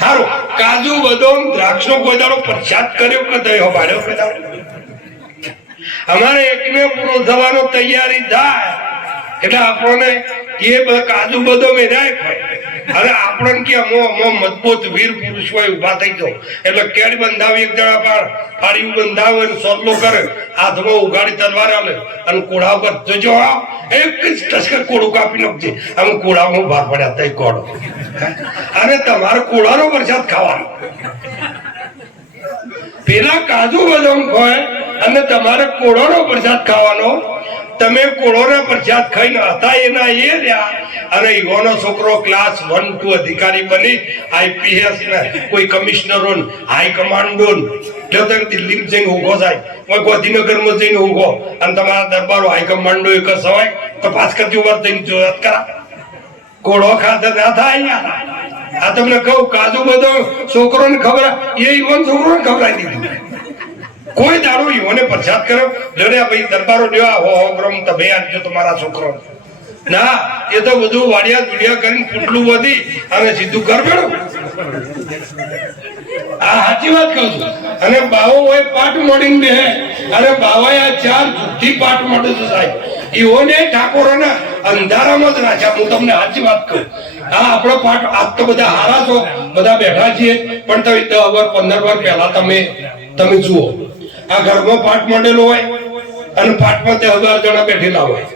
સારું, કાજુ બદામ દ્રાક્ષ નો કોઈ દાડો પ્રસાદ કર્યો કે થયો ભાડ્યો કે અમારે એકને પૂરો થવાનો તૈયારી થાય એટલે આપણને એ કાજુ બદામ એ રાખાય. અને આપણને કે મજબૂત વીર પુરુષ હોય ઉભા થઈ ગયો એટલે કેડ બંધાવી, એક જણા ફાડી બંધાવે, સોદલો કરે, હાથમાં ઉગાડી તલવાર આલે અને કોળા ઉપર જોજો એક જ ટસકર કોળું કાપી નાખજે. આમ કોળામાં બહાર પડ્યા તઈ કોળો અને તમારે કોળાનો પ્રસાદ ખાવાનો. પેલા કાજુ બદામ હોય અને તમારે કોળોનો પ્રસાદ ખાવાનો. તમે કોળોના પ્રસાદ ખાઈને હતા એના એ રહ્યા અને ઈગોનો છોકરો ક્લાસ 1, 2 અધિકારી બની IPS ને કોઈ કમિશનરો હાઈ કમાન્ડો દિલ્હી જઈને ઉભો થાય, કોઈ ગાંધીનગરમાં જઈને ઉભો અને તમારા દરબારો હાઈ કમાન્ડો એક સવાય તપાસ કરતી વાર જઈને જોત કરા. કોળો ખાતા ના થાય. આ તમને કહું કાજુ બધો છોકરોને ખબર, એ ઈવન છોકરોને ખબરાઈ દીધું. કોઈ દાડો ઈવોને પ્રસાદ કર્યો લડ્યા ભાઈ દરબારો લ્યો હો ગ્રમ તમે આપજો તમારા છોકરો ના. એ તો બધું વાડિયા દુડિયા કરીને પુટલું વધી અને સીધું ઘર બેડું. આ સાચી વાત કહું છું. અને બાવો હોય પાટ મળીને બે અને બાવાએ આ 4 જુઠ્ઠી પાટ મળે છે સાહેબ. ઈવોને ઠાકોરોના અંધારામાં જ રાખ્યા. હું તમને સાચી વાત કહું. આ આપણો પાઠ આજ તો બધા હારા છો, બધા બેઠા છીએ, પણ તમે 10 વાર 15 વાર પહેલા તમે જુઓ આ ઘરમાં પાઠ મળેલો હોય અને પાઠમાં 10,000 જણા બેઠેલા હોય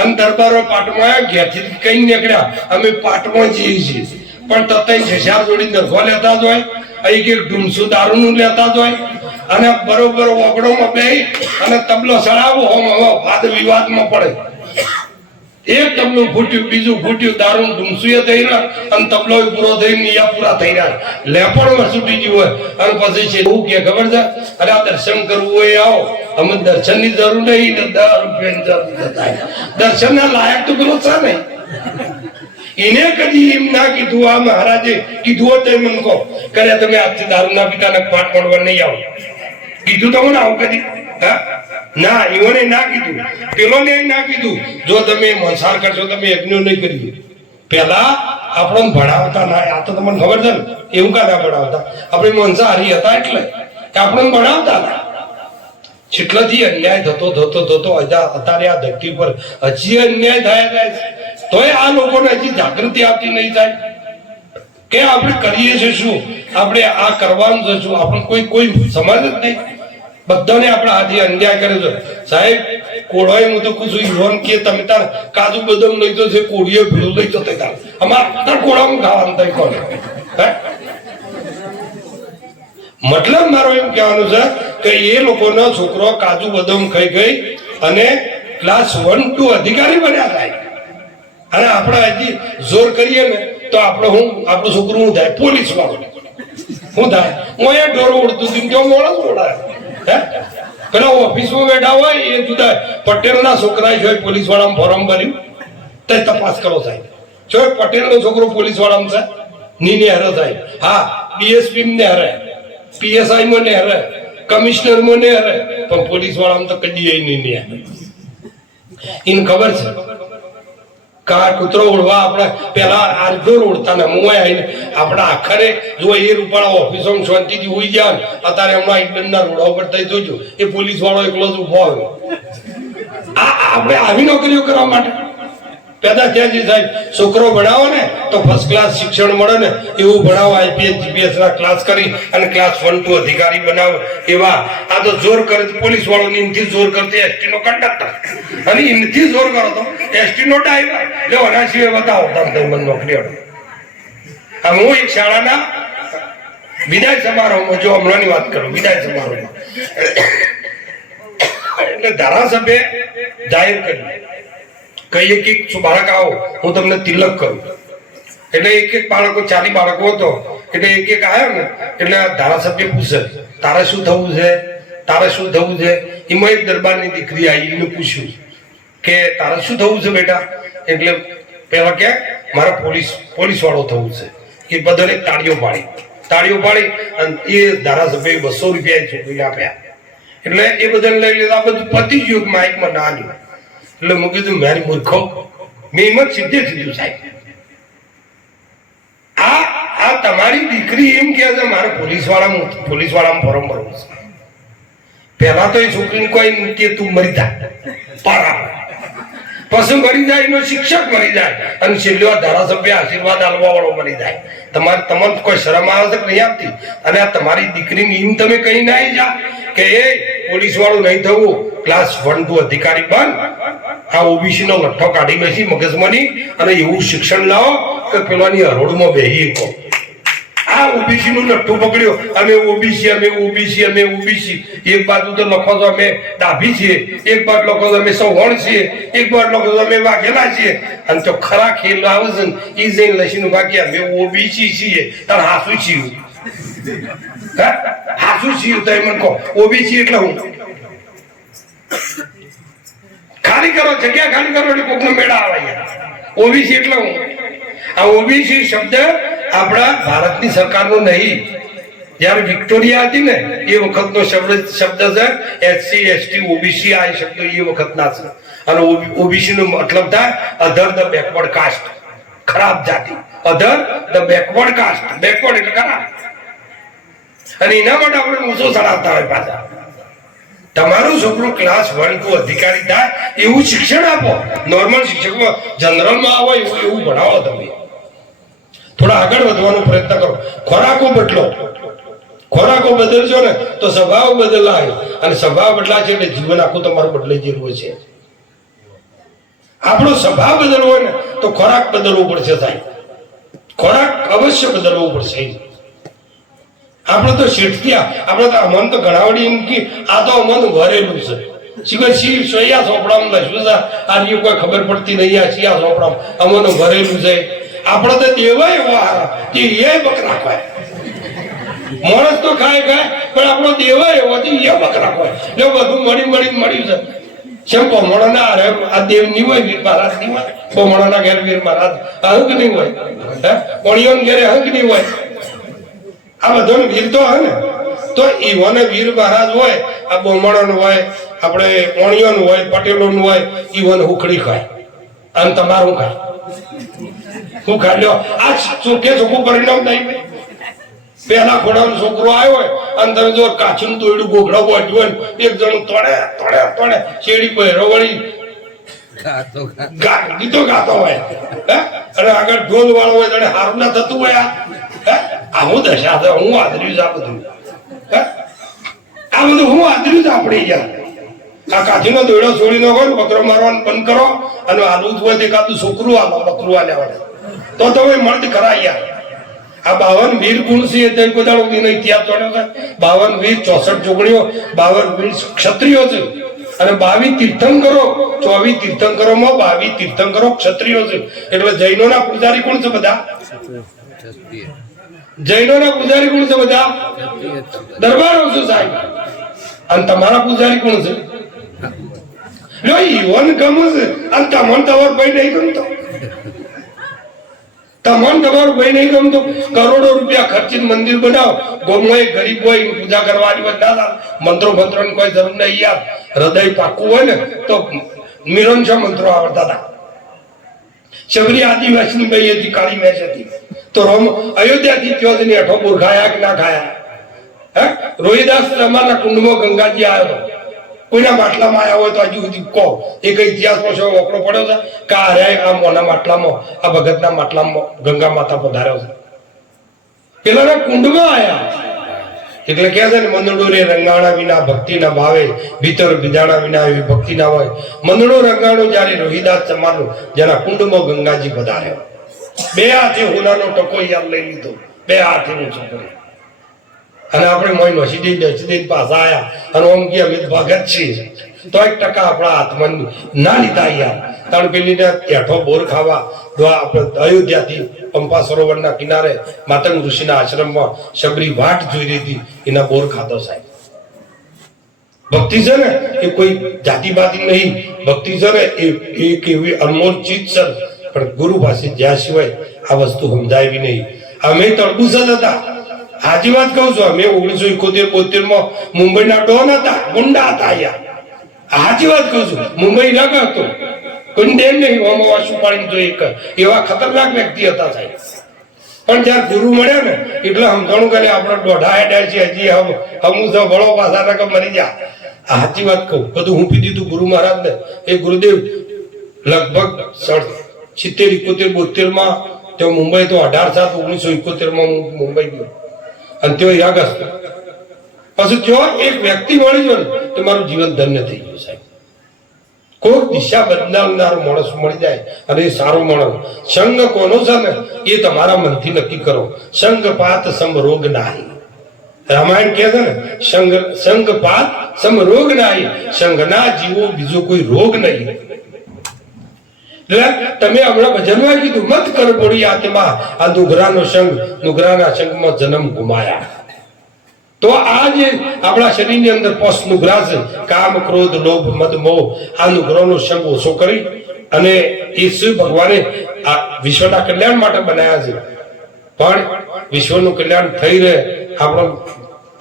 અને દરબારો પાઠમાં ઘેરથી કઈ નીકળ્યા અમે પાઠમાં જઈએ છીએ પણ તતઈ છેસાર જોડી નરખો લેતા જ હોય, અહીં કે ઢૂંસું દારૂનું લેતા જ હોય અને બરોબર ઓગણોમાં બેહી અને તબલો સળાવો વાદ વિવાદમાં પડે. એક તબલું ફૂટ્યું, બીજું ફૂટ્યું, દારૂ ઢૂંસુએ થઈ રહ્યા અને તબલો પૂરો થઈ નિયા પૂરા થઈ રહ્યા, લેપડમાં છૂટી ગયું હોય અને પછી છે એવું કે ખબર છે અરે આ દર્શન કરવું હોય આવો, અમે દર્શન ની જરૂર નહીં, 10 રૂપિયાની જરૂર થાય. દર્શન ના લાયક તો પેલો છે નહીં એને કદી એમ ના કીધું આ મહારાજે કીધું હોત તો મને કહો કર્યા તમે આજથી દારૂ ના પીતા પાઠ મળવા નહીં આવો કીધું તો મને આવું કદી હા ના એઓને ના કીધું પેલો ને ના કીધું જો તમે મંસાર કરશો તમે યજ્ઞ નહીં કરીએ પેલા આપણને ભણાવતા ના આ તો તમને ખબર છે ને એવું કા ના ભણાવતા આપણે મંસાહારી હતા એટલે આપણને ભણાવતા ના જેટલાથી અન્યાય થતો અત્યારે આ ધરતી પર હજી અન્યાય થયા જાય તોય આ લોકોને હજી જાગૃતિ આપતી નહીં થાય કે આપણે કરીએ છીએ શું આપણે આ કરવાનું છે શું આપણે કોઈ સમજ જ નહીં બધાને આપણે આજે અન્યાય કરે છે સાહેબ કોળાએ હું તો કુછ યુવાન કે તમે તાર કાજુ બદામ લઈ તો છે કોળીએ ભીડું લઈ તો તાર અમાર કોળામાં ખાવાનું થાય કોણ મતલબ મારો એમ કહેવાનું છે કે એ લોકોનો છોકરો કાજુ બદામ ખાઈ ગઈ અને ક્લાસ 1 2 અધિકારી બન્યા થાય અને આપણે હજી જોર કરીએ ને તો આપણું છોકરું શું થાય પોલીસ વાળો શું થાય હું એ ઢોર ઉડતું હતું કેવું મોડસ ઓળાય હે પેલા ઓફિસમાં બેઠા હોય એ જુદા પટેલના છોકરા જો પોલીસ વાળામાં ફોર્મ ભર્યું તે તપાસ કરો સાહેબ જો પટેલનો છોકરો પોલીસ વાળામાં છે ની હરે સાહેબ હા ડીએસપી ને હરે પીએસઆઈ માં ને હરે કમિશનર માં ને હરે પણ પોલીસ વાળામાં તો કદી નહીં હરે એને ખબર છે કા કૂતરો ઉડવા આપણે પેલા આરધોર ઉડતા ને હું આવીને આપણા આખરે જો એ રૂપાળા ઓફિસોમાં શાંતિથી ઉઈ ગયા અત્યારે હમણાં એકદમના રોડા ઉપર થઈ જોજો એ પોલીસ વાળો એકલો જ ઉભો આવ્યો આપણે આવી નોકરીઓ કરવા માટે પેદા થયા છે સાહેબ છોકરો ભણાવો ને તો ફર્સ્ટ ક્લાસ શિક્ષણ મળે ને એવું ભણાવો આઈપીએસ જીપીએસ ના ક્લાસ કરી અને ક્લાસ 1 2 અધિકારી બનાવો એવા આ તો જોર કરે પોલીસ વાળો ઇનથી જોર કરતી એસટી નો કંડક્ટર અને ઇનથી જોર કરો તો એસટી નો ડ્રાઈવર જો આના સિવાય બતાવો તમને મને નોકરી આ હું એક શાળાના વિદાય સમારોહમાં જો હમણાંની વાત કરું વિદાય સમારોહમાં એટલે ધારાસભ્ય જાહેર કર્યું કહીએ કે બાળક આવો હું તમને તિલક કરું એટલે એક બાળકો 40 બાળકો હતો એટલે એક આવ્યો ને એટલે ધારાસભ્ય પૂછે તારે શું થવું છે એમાં એક દરબારની દીકરી આવી એને પૂછ્યું કે તારે શું થવું છે બેટા એટલે પેલા કે મારે પોલીસ વાળો થવું છે એ બધાને તાળીઓ પાડી અને એ ધારાસભ્ય 200 રૂપિયા છોકરીને આપ્યા એટલે એ બધાને લઈ લીધા બધું પતી ગયું માઇકમાં ના આવ્યું એટલે મેં કીધું મારી મૂર્ખો મેં એમાં સીધે સીધું સાહેબ આ તમારી દીકરી એમ કે છે મારે પોલીસ વાળામાં ફોર્મ ભરવું છે પેલા તો એ છોકરીને કોઈ કે તું મરી જા પછી મરી જાય એનો શિક્ષક મરી જાય અને છેલ્લો ધારાસભ્ય આશીર્વાદ આલવા વાળો મરી જાય તમને કોઈ શરમ આવે છે નહીં આપતી અને આ તમારી દીકરીને એમ તમે કઈ ના જા કે એ પોલીસ વાળું નહીં થવું ક્લાસ 1 2 અધિકારી બન આ ઓબીસી નો લઠ્ઠો કાઢી બેસી મગજમાંની અને એવું શિક્ષણ લાવો કે પેલાની હરોળમાં બેહી કહો આ ઓબીસી નું લઠ્ઠું પકડ્યો અમે ઓબીસી એક બાજુ તો લખો તો અમે ડાભી છીએ એક બાજુ લખો તો અમે સૌવણ છીએ એક બાજુ લખો તો અમે વાઘેલા છીએ અને તો ખરા ખેલ આવે છે એ જઈને લસીનું બાકી અમે ઓબીસી છીએ તાર હાસુ છીએ હાસુ છીએ તો એમ કહો ઓબીસી એટલે હું ખાલી કરો જગ્યા ખાલી કરો એટલે કોકનો મેળા આવે ઓબીસી એટલે હું આ ઓબીસી શબ્દ આપણા ભારતની સરકારનો નહીં જયારે વિક્ટોરિયા હતી ને એ વખતનો શબ્દ છે એસસી એસટી ઓબીસી આ શબ્દો એ વખતના છે અને ઓબીસી નો મતલબ થાય અધર ધ બેકવર્ડ કાસ્ટ ખરાબ જાતિ અધર ધ બેકવર્ડ કાસ્ટ બેકવર્ડ એટલે ખરાબ અને એના માટે આપણે ઊંચો ચડાવતા હોય પાછા તમારું છોકરું ક્લાસ 1 2 અધિકારી થાય એવું શિક્ષણ આપો નોર્મલ શિક્ષકમાં જનરલમાં આવો એવું ભણાવો તમે થોડા આગળ વધવાનો પ્રયત્ન કરો ખોરાકો બદલજો ને તો સ્વભાવ બદલાય અને સ્વભાવ બદલાશે એટલે જીવન આખું તમારું બદલાઈ જેવું છે આપણો સ્વભાવ બદલવો હોય ને તો ખોરાક બદલવો પડશે સાહેબ ખોરાક અવશ્ય બદલવો પડશે આપણે તો શેઠિયા આપણે તો અમન તો ઘણાવડી એમ કે આ તો અમન ભરેલું છે સોયા સોપડામાં લખ્યું છે આ કોઈ ખબર પડતી નહીં આ સિયા સોપડામાં અમન ભરેલું છે આપણે તો દેવાય એવા કે એ બકરા ખાય માણસ તો ખાય પણ આપણો દેવાય એવો એ બકરા ખાય એટલે બધું મળ્યું છે શેમ પમણોના અરે આ દેવ ની હોય વીર મહારાજ ની હોય પમણોના ઘેર વીર મહારાજ હંક નહીં હોય હે કોણીઓન ઘેરે હંક નહીં હોય આ બધો વીર તો હે ને તો ઈવોને વીર મહારાજ હોય આ બોમણોનું હોય આપણે કોણીઓનું હોય પટેલોનું હોય ઈવોને ઉખડી ખાય અને તમારું ખાય હું ખાઈ લ્યો આ ચોખ્ખે ચોખ્ખું પરિણામ નહીં પેલા ખોડાનો છોકરો આવ્યો હોય અને તમે જો કાચું તોડ્યું ગોગડો બોટ્યું હોય એક જણું તોડે શેરડી પહેરો વળી ગીતો ગાતો હોય અને આગળ ઢોલ વાળો હોય તને હારું ના થતું હોય આવું દશા છે હું આદર્યું છે આ બધું આ બધું હું આદર્યું છે આપણે યાર આ કાચીનો દોડો છોડી નાખો ને બકરો મારવાનું બંધ કરો અને આલુ હોય તે કાતું છોકરું આલો બકરું આલ્યા વડે તો તમે મળત ખરા યાર આ 52 વીર ગુણ છે તે કોદાળો દીનો ઇતિહાસ જોડ્યો છે 52 વીર 64 જોગણીઓ 52 વીર ક્ષત્રિયો છે અને 22 તીર્થંકરો 24 તીર્થંકરો માં 22 તીર્થંકરો ક્ષત્રિયો છે એટલે જૈનોના પૂજારી કોણ છે બધા જૈનોના પૂજારી કોણ છે બધા દરબારો છે સાહેબ અને તમારા પૂજારી કોણ છે લો ઈવન ગમે છે અને તમન તમારો ભાઈ નહીં ગમતો તમન તમારો ભાઈ નહીં ગમતો કરોડો રૂપિયા ખર્ચીને મંદિર બનાવો ગોમોય ગરીબ હોય પૂજા કરવાની બધા મંત્રો ની કોઈ જરૂર નહીં યાર હૃદય પાકું હોય ને તો મિરન છો મંત્રો આવડતા હતા શબરી આદિવાસી ભાઈ હતી કાળી મેચ હતી તો અયોધ્યાથી ત્યોથી હેઠો ખાયા કે ના ખાયા હે રોહિદાસ અમારના કુંડમાં ગંગાજી આવ્યો કોઈના માટલામાં આવ્યા હોય તો હજુ સુધી કહો એ કઈ ઇતિહાસમાં છો વકરો પડ્યો છે કે આ મોના માટલામાં આ ભગતના માટલામાં ગંગા માતા પધાર્યો છે પેલાના કુંડમાં આવ્યા એટલે કે છે ને મંદડો રે રંગાણા વિના ભક્તિ ના ભાવે ભીતર બીજાણા વિના એવી ભક્તિ ના હોય મંદડો રંગાણો જયારે રોહિદાસ સમાનું જેના કુંડમાં ગંગાજી પધાર્યો બે હાથે હોનાનો ટકો યાર લઈ લીધો બે હાથે ઊંચો કર્યો અને આપણે મોઈ નસીદી પાછા આયા અને ઓમ કે અમે ભગત છીએ તો 1% આપણા હાથમાં ના લીધા યાર કારણ પેલી હેઠો બોર ખાવા આપણે અયોધ્યાથી પંપા સરોવરના કિનારે માતંગ ઋષિના આશ્રમમાં શબરી વાટ જોઈ રહી હતી એના બોર ખાધો સાહેબ ભક્તિ છે ને એ કોઈ જાતિવાદી નહીં ભક્તિ છે ને એ એવી અનમોલ ચીજ છે પણ ગુરુ પાસે જ્યાં સિવાય આ વસ્તુ સમજાવી નહીં અમે તડબૂચ જ હતા હાજી વાત કહું છું અમે 1971-72 માં મુંબઈના ડોન હતા ગુંડા હતા અહીંયા હાજી વાત કહું છું મુંબઈ ના કરતો કોઈ ડેમ નહીં હોમવાસુ પાડીને જોઈએ એવા ખતરનાક વ્યક્તિ હતા સાહેબ પણ જયારે ગુરુ મળ્યા ને એટલે સમજાણું કરે આપણે દોઢા હેડ્યા છે હજી હમું તો ભળો પાછા ના કે મરી જા હાજી વાત કહું બધું હું પી દીધું ગુરુ મહારાજ ને એ ગુરુદેવ લગભગ 70-71-72 માં તો મુંબઈ તો 18/7/1971 માં હું મુંબઈ ગયો અને તેઓ યાગસ્ત પછી જો એક વ્યક્તિ મળી ગયો ને તો મારું જીવન ધન્ય થઈ ગયું સાહેબ કોઈ દિશા બદલાવનારો માણસ મળી જાય અને એ સારો માણસ સંગ કોનો છે ને એ તમારા મનથી નક્કી કરો સંગપાત સમરોગ નાહી રામાયણ કહે છે ને સંગપાત સમરોગ નાહી સંગના જીવો બીજો કોઈ રોગ નહીં એટલે તમે હમણાં ભજનમાં કીધું મત કર પડી આત્મા આ નુગરાનો સંગ નુગરાના સંગમાં જન્મ ગુમાયા તો આ જે આપણા શરીરની અંદર પોષ નુગરા છે કામ ક્રોધ લોભ મદ મોહ આ નુગરાનો સંગ ઓછો કરી અને એ શિવ ભગવાને આ વિશ્વના કલ્યાણ માટે બનાવ્યા છે પણ વિશ્વનું કલ્યાણ થઈ રહે આપણો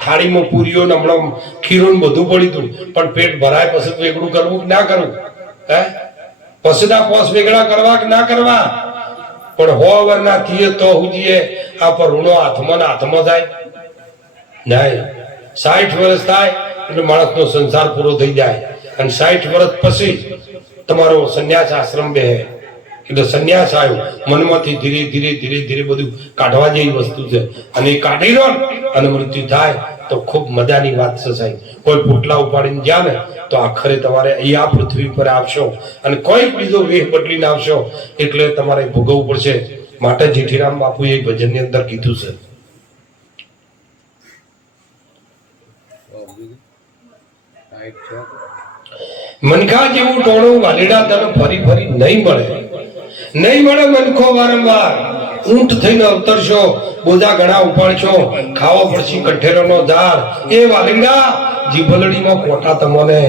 થાળીમાં પૂરીઓ ને હમણાં ખીરો બધું પડી હતું પણ પેટ ભરાય પછી વેગળું કરવું કે ના કરવું હે પછીના પોસ વેગળા કરવા કે ના કરવા પણ હોવર ના થઈએ તો હુજીએ આ પર ઋણો હાથમાં જાય નહીં 60 વર્ષ થાય એટલે માણસનો સંસાર પૂરો થઈ જાય અને 60 વર્ષ પછી તમારો સંન્યાસ આશ્રમ બે એટલે સંન્યાસ આવ્યો મનમાંથી ધીરે બધું કાઢવા જેવી વસ્તુ છે અને એ કાઢી લો અને મૃત્યુ થાય તો ખૂબ મજાની વાત છે સાહેબ કોઈ પોટલા ઉપાડીને ગયા ને તો આખરે તમારે અહીંયા પૃથ્વી પર આવશો અને કોઈ બીજો વેહ બદલીને આવશો એટલે તમારે ભોગવવું પડશે માટે જેઠીરામ બાપુએ એ ભજનની અંદર કીધું છે મનખા જેવું ટોણું વાલીડા તને ફરી નહીં મળે મનખો વારંવાર ઊંટ થઈને અવતરશો બોધા ઘણા ઉપાડશો ખાવો પડશે કંઠેરોનો ઝાડ એ વાલીડા જીભલડીમાં કોટા તમને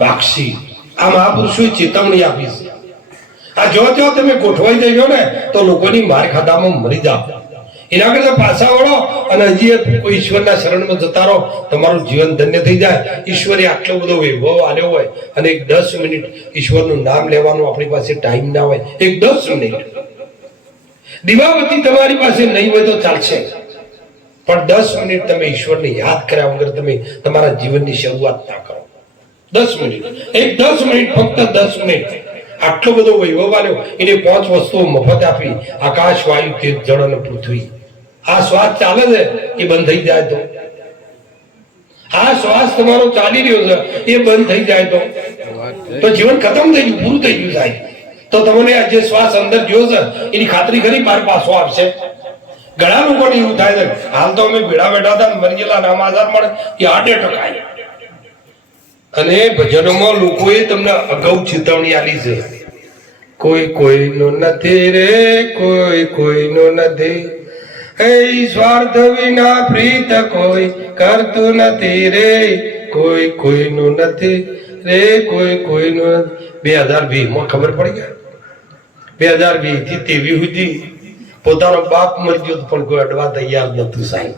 વાક્ષી આ મહાપુરુષોએ ચેતવણી આપી છે. આ જો તમે ગોઠવાઈ જજો ને તો લોકોની માર ખાધામાં મરી જાઓ. એના કરતા પાછા વળો અને હજી કોઈ ઈશ્વરના શરણમાં જતા રહો, તમારું જીવન ધન્ય થઈ જાય. ઈશ્વરે આટલો બધો વૈભવ આલ્યો હોય અને એક 10 મિનિટ ઈશ્વરનું નામ લેવાનું આપણી પાસે ટાઈમ ના હોય, એક 10 મિનિટ દીવાબત્તી તમારી પાસે નહીં હોય તો ચાલશે, પણ 10 મિનિટ તમે ઈશ્વરને યાદ કર્યા વગર તમે તમારા જીવનની શરૂઆત ના કરો. 10 મિનિટ, એક 10 મિનિટ, ફક્ત 10 મિનિટ. આટલો બધો વૈભવ આલ્યો, એને 5 વસ્તુઓ મફત આપી: આકાશ, વાયુ, તેજ, જળ અને પૃથ્વી. આ શ્વાસ ચાલે છે એ બંધ થઈ જાય તો, આ શ્વાસ તમારો ચાલી રહ્યો છે એ બંધ થઈ જાય તો જીવન ખતમ થઈ ગયું, પૂરું થઈ ગયું સાહેબ. તો તમને આ જે શ્વાસ અંદર ગયો છે એની ખાતરી ખરી બાર પાછો આપશે? ઘણા લોકોને એવું થાય છે. હાલ તો અમે ભેડા બેઠા હતા, મરી ગયેલા નામ આધાર મળે એ 8% અને ભજનોમાં લોકોએ તમને અગાઉ ચેતવણી આલી છે: કોઈ કોઈનો નથી રે, કોઈ કોઈનો નથી, એ સ્વાર્થ વિના પ્રીત કોઈ કરતું નથી રે, કોઈ કોઈનું નથી રે, કોઈ કોઈનું. 2020 માં ખબર પડી ગયા. 2020 થી 23 સુધી પોતાનો બાપ મરી ગયો પણ કોઈ અડવા તૈયાર નતું સાહેબ.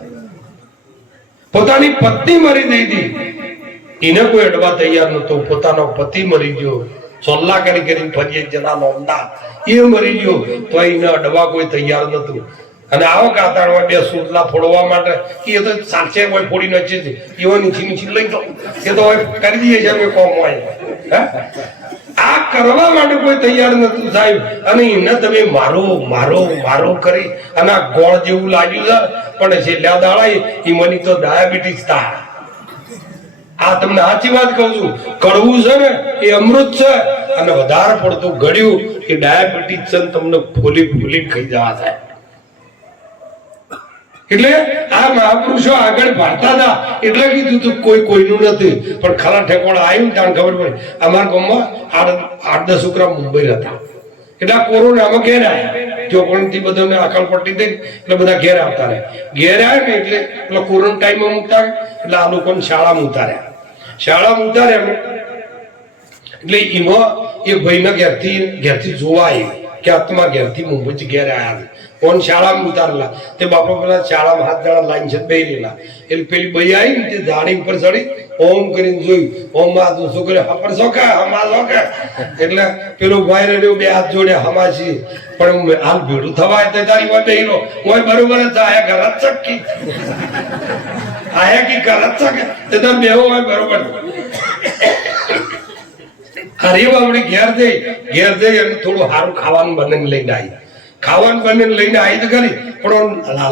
પોતાની પત્ની મરી ગઈ હતી, એને કોઈ અડવા તૈયાર નતો. પોતાનો પતિ મરી ગયો, સોલ્લા કરી કરી ફરી જણા નોંધા, એ મરી ગયો તો એને અડવા કોઈ તૈયાર નતું. અને આવો કાતાળમાં 2 સૂટલા ફોડવા માટે એ તો સાચે હોય ફોડી નાખે છે, એવો નીચી લઈ જાઓ, એ તો કરી દઈએ છે અમે કોમ હોય. આ કરવા માટે કોઈ તૈયાર નતું સાહેબ. અને એને તમે મારો મારો મારો કરી અને આ ગોળ જેવું લાગ્યું છે, પણ છેલ્લા દાડા એ મની તો ડાયાબિટીસ થાય. આ તમને સાચી વાત કહું છું, કડવું છે ને એ અમૃત છે, અને વધારે પડતું ગળ્યું એ ડાયાબિટીસ છે, તમને ફૂલી ફૂલી ખાઈ જવા થાય. એટલે આ મહાપુરુષો આગળ ભાળતા હતા એટલે કીધું તું કોઈ કોઈનું નથી, પણ ખરા ઠેકોડા આવ્યું ત્યાં ખબર પડી. અમારા ગામમાં 8-10 છોકરા મુંબઈ હતા, એટલે આ કોરોનામાં ઘેર આવ્યા. ચોકણથી બધાને આકલ પટ્ટી દઈ એટલે બધા ઘેર આવતા રહે. ઘેર આવ્યા ને એટલે ક્વોરન્ટાઇનમાં મૂકતા, એટલે આ લોકોને શાળામાં ઉતાર્યા. શાળામાં ઉતાર્યા એટલે એમાં એ ભાઈના ઘેરથી જોવા આવ્યું કે આ તમારા ઘેરથી મુંબઈ ઘેર આવ્યા છે. કોણ શાળામાં ઉતારેલા તે બાપા પેલા શાળામાં 7 જણા લાઈન છે બેરેલા. એટલે પેલી ભાઈ આવી ને તે ધાડી ઉપર ચડી ઓમ કરીને જોયું. ઓમ માં શું કરે? હપર શોખે હમા શોખે. એટલે પેલો ભાઈ રહ્યો, 2 હાથ જોડ્યા હમાસી. પણ હાલ ભેડું થવાય તે તારી હોય બેહીનો હોય બરોબર જ આયા ઘર જ ચક્કી આયા કી ઘર જ ચકે તે તાર બેહો હોય બરોબર. અરે બાપડે ઘેર જઈ અને થોડું સારું ખાવાનું બનાવીને લઈને આવી. ખાવાનું બનાવીને લઈને આવી તો ખરી, પણ